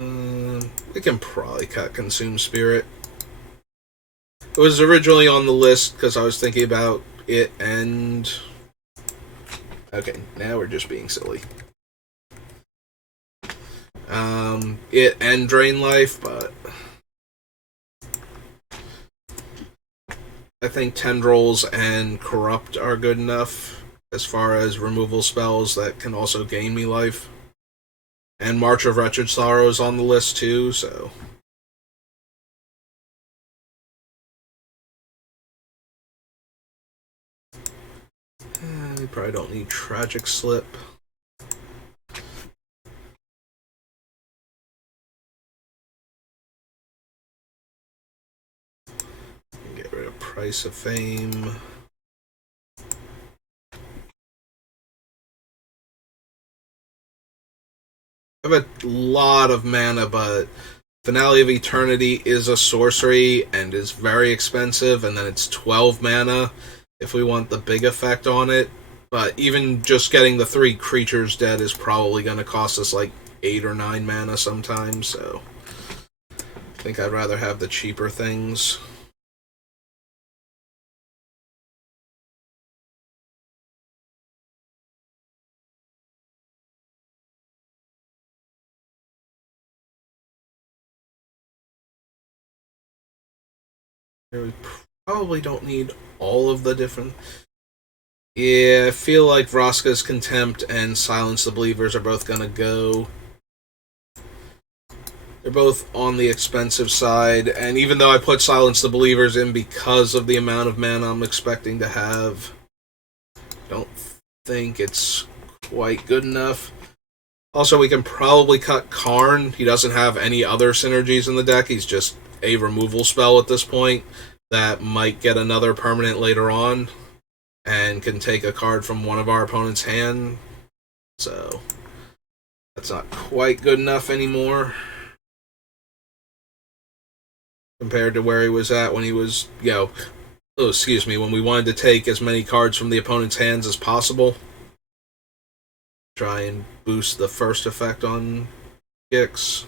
We can probably cut Consume Spirit. It was originally on the list because I was thinking about it and... Okay, now we're just being silly. It and Drain Life, but... I think Tendrils and Corrupt are good enough as far as removal spells that can also gain me life. And March of Wretched Sorrow is on the list too, so... We probably don't need Tragic Slip. Get rid of Price of Fame. I have a lot of mana, but Finale of Eternity is a sorcery and is very expensive, and then it's 12 mana if we want the big effect on it. But even just getting the 3 creatures dead is probably going to cost us like 8 or 9 mana sometimes, so I think I'd rather have the cheaper things. We probably don't need all of the different... Yeah, I feel like Vraska's Contempt and Silence the Believers are both gonna go. They're both on the expensive side, and even though I put Silence the Believers in because of the amount of mana I'm expecting to have, I don't think it's quite good enough. Also, we can probably cut Karn. He doesn't have any other synergies in the deck. He's just a removal spell at this point that might get another permanent later on and can take a card from one of our opponent's hand. So that's not quite good enough anymore compared to where he was at when he was, when we wanted to take as many cards from the opponent's hands as possible. Try and boost the first effect on Gix.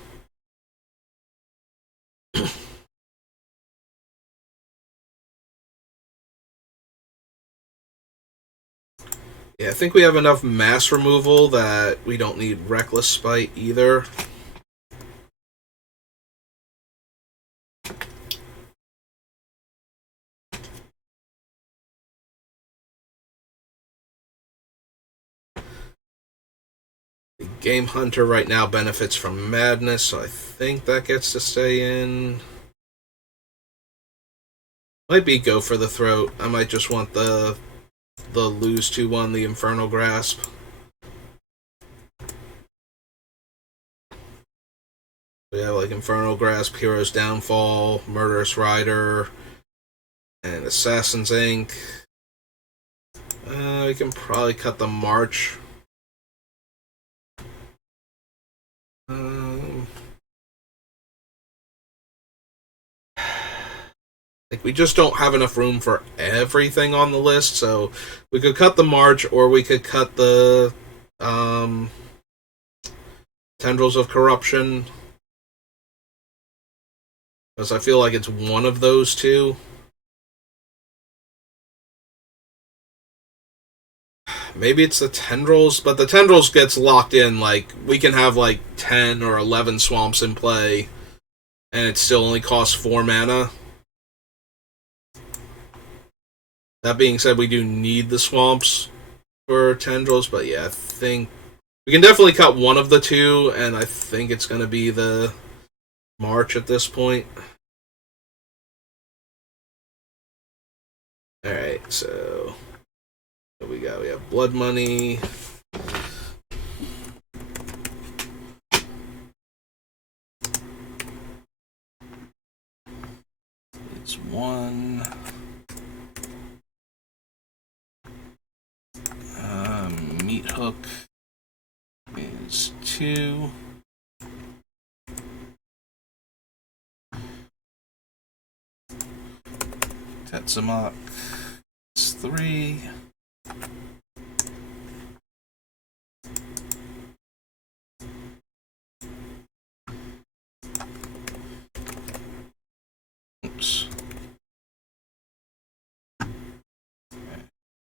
Yeah, I think we have enough mass removal that we don't need Reckless Spite either. The Game Hunter right now benefits from Madness, so I think that gets to stay in. Might be Go for the Throat. I might just want the lose 2-1, the Infernal Grasp. We have like Infernal Grasp, Hero's Downfall, Murderous Rider, and Assassin's Ink. We can probably cut the March. Like, we just don't have enough room for everything on the list, so we could cut the March, or we could cut the Tendrils of Corruption. Because I feel like it's one of those two. Maybe it's the Tendrils, but the Tendrils gets locked in. Like, we can have like 10 or 11 swamps in play, and it still only costs 4 mana. That being said, we do need the swamps for Tendrils, but yeah, I think we can definitely cut one of the two, and I think it's going to be the March at this point. Alright, so what we got? We have Blood Money. It's 1. Meat Hook is 2. Tetsamok is 3. Oops.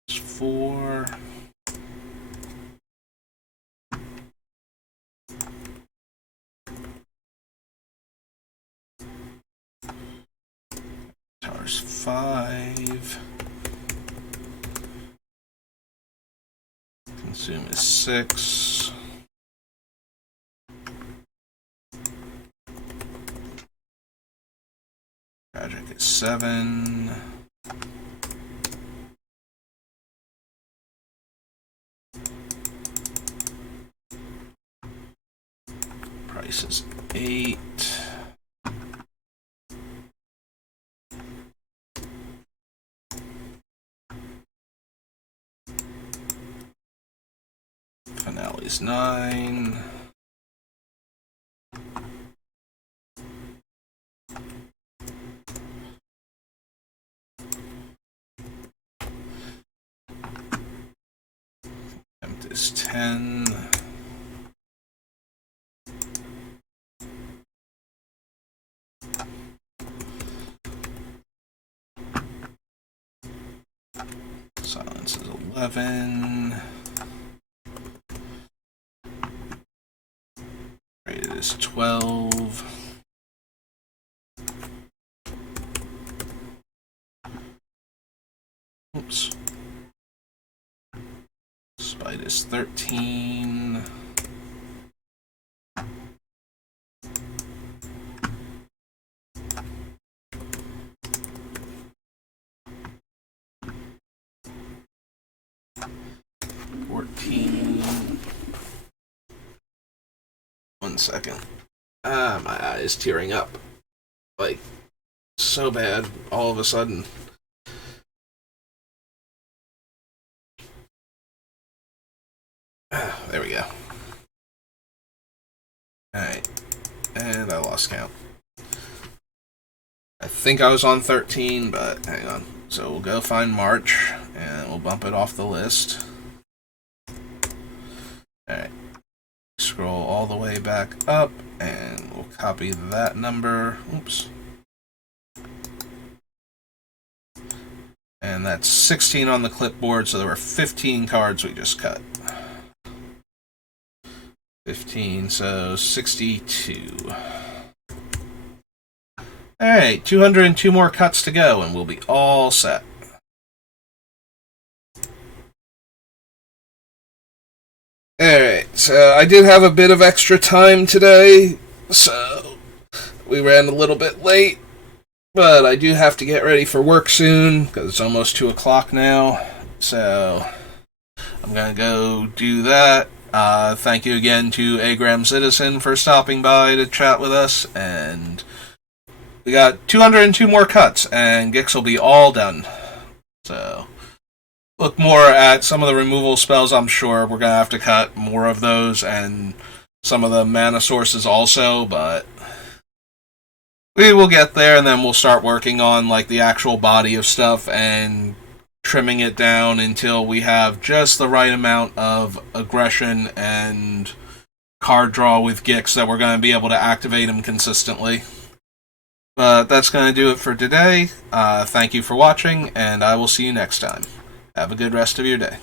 It's 4. Tars 5. Consume is 6. Tragic is 7. Price is 8. Finale's 9. Tempt is 10. Silence is 11. Rated is 12. Oops. Spite is 13. One second. My eye is tearing up. Like, so bad all of a sudden. There we go. Alright. And I lost count. I think I was on 13, but hang on. So we'll go find March, and we'll bump it off the list. Alright. Scroll all the way back up, and we'll copy that number. Oops. And And that's 16 on the clipboard, so there were 15 cards we just cut. 15, so 62. Alright, 202 more cuts to go, and we'll be all set. Alright, so I did have a bit of extra time today, so we ran a little bit late, but I do have to get ready for work soon, because it's almost 2 o'clock now, so I'm going to go do that. Thank you again to Agram Citizen for stopping by to chat with us, and we got 202 more cuts, and Gix will be all done. So look more at some of the removal spells. I'm sure we're going to have to cut more of those, and some of the mana sources also, but we will get there, and then we'll start working on like the actual body of stuff and trimming it down until we have just the right amount of aggression and card draw with Gix that we're going to be able to activate him consistently. But that's going to do it for today. Thank you for watching, and I will see you next time. Have a good rest of your day.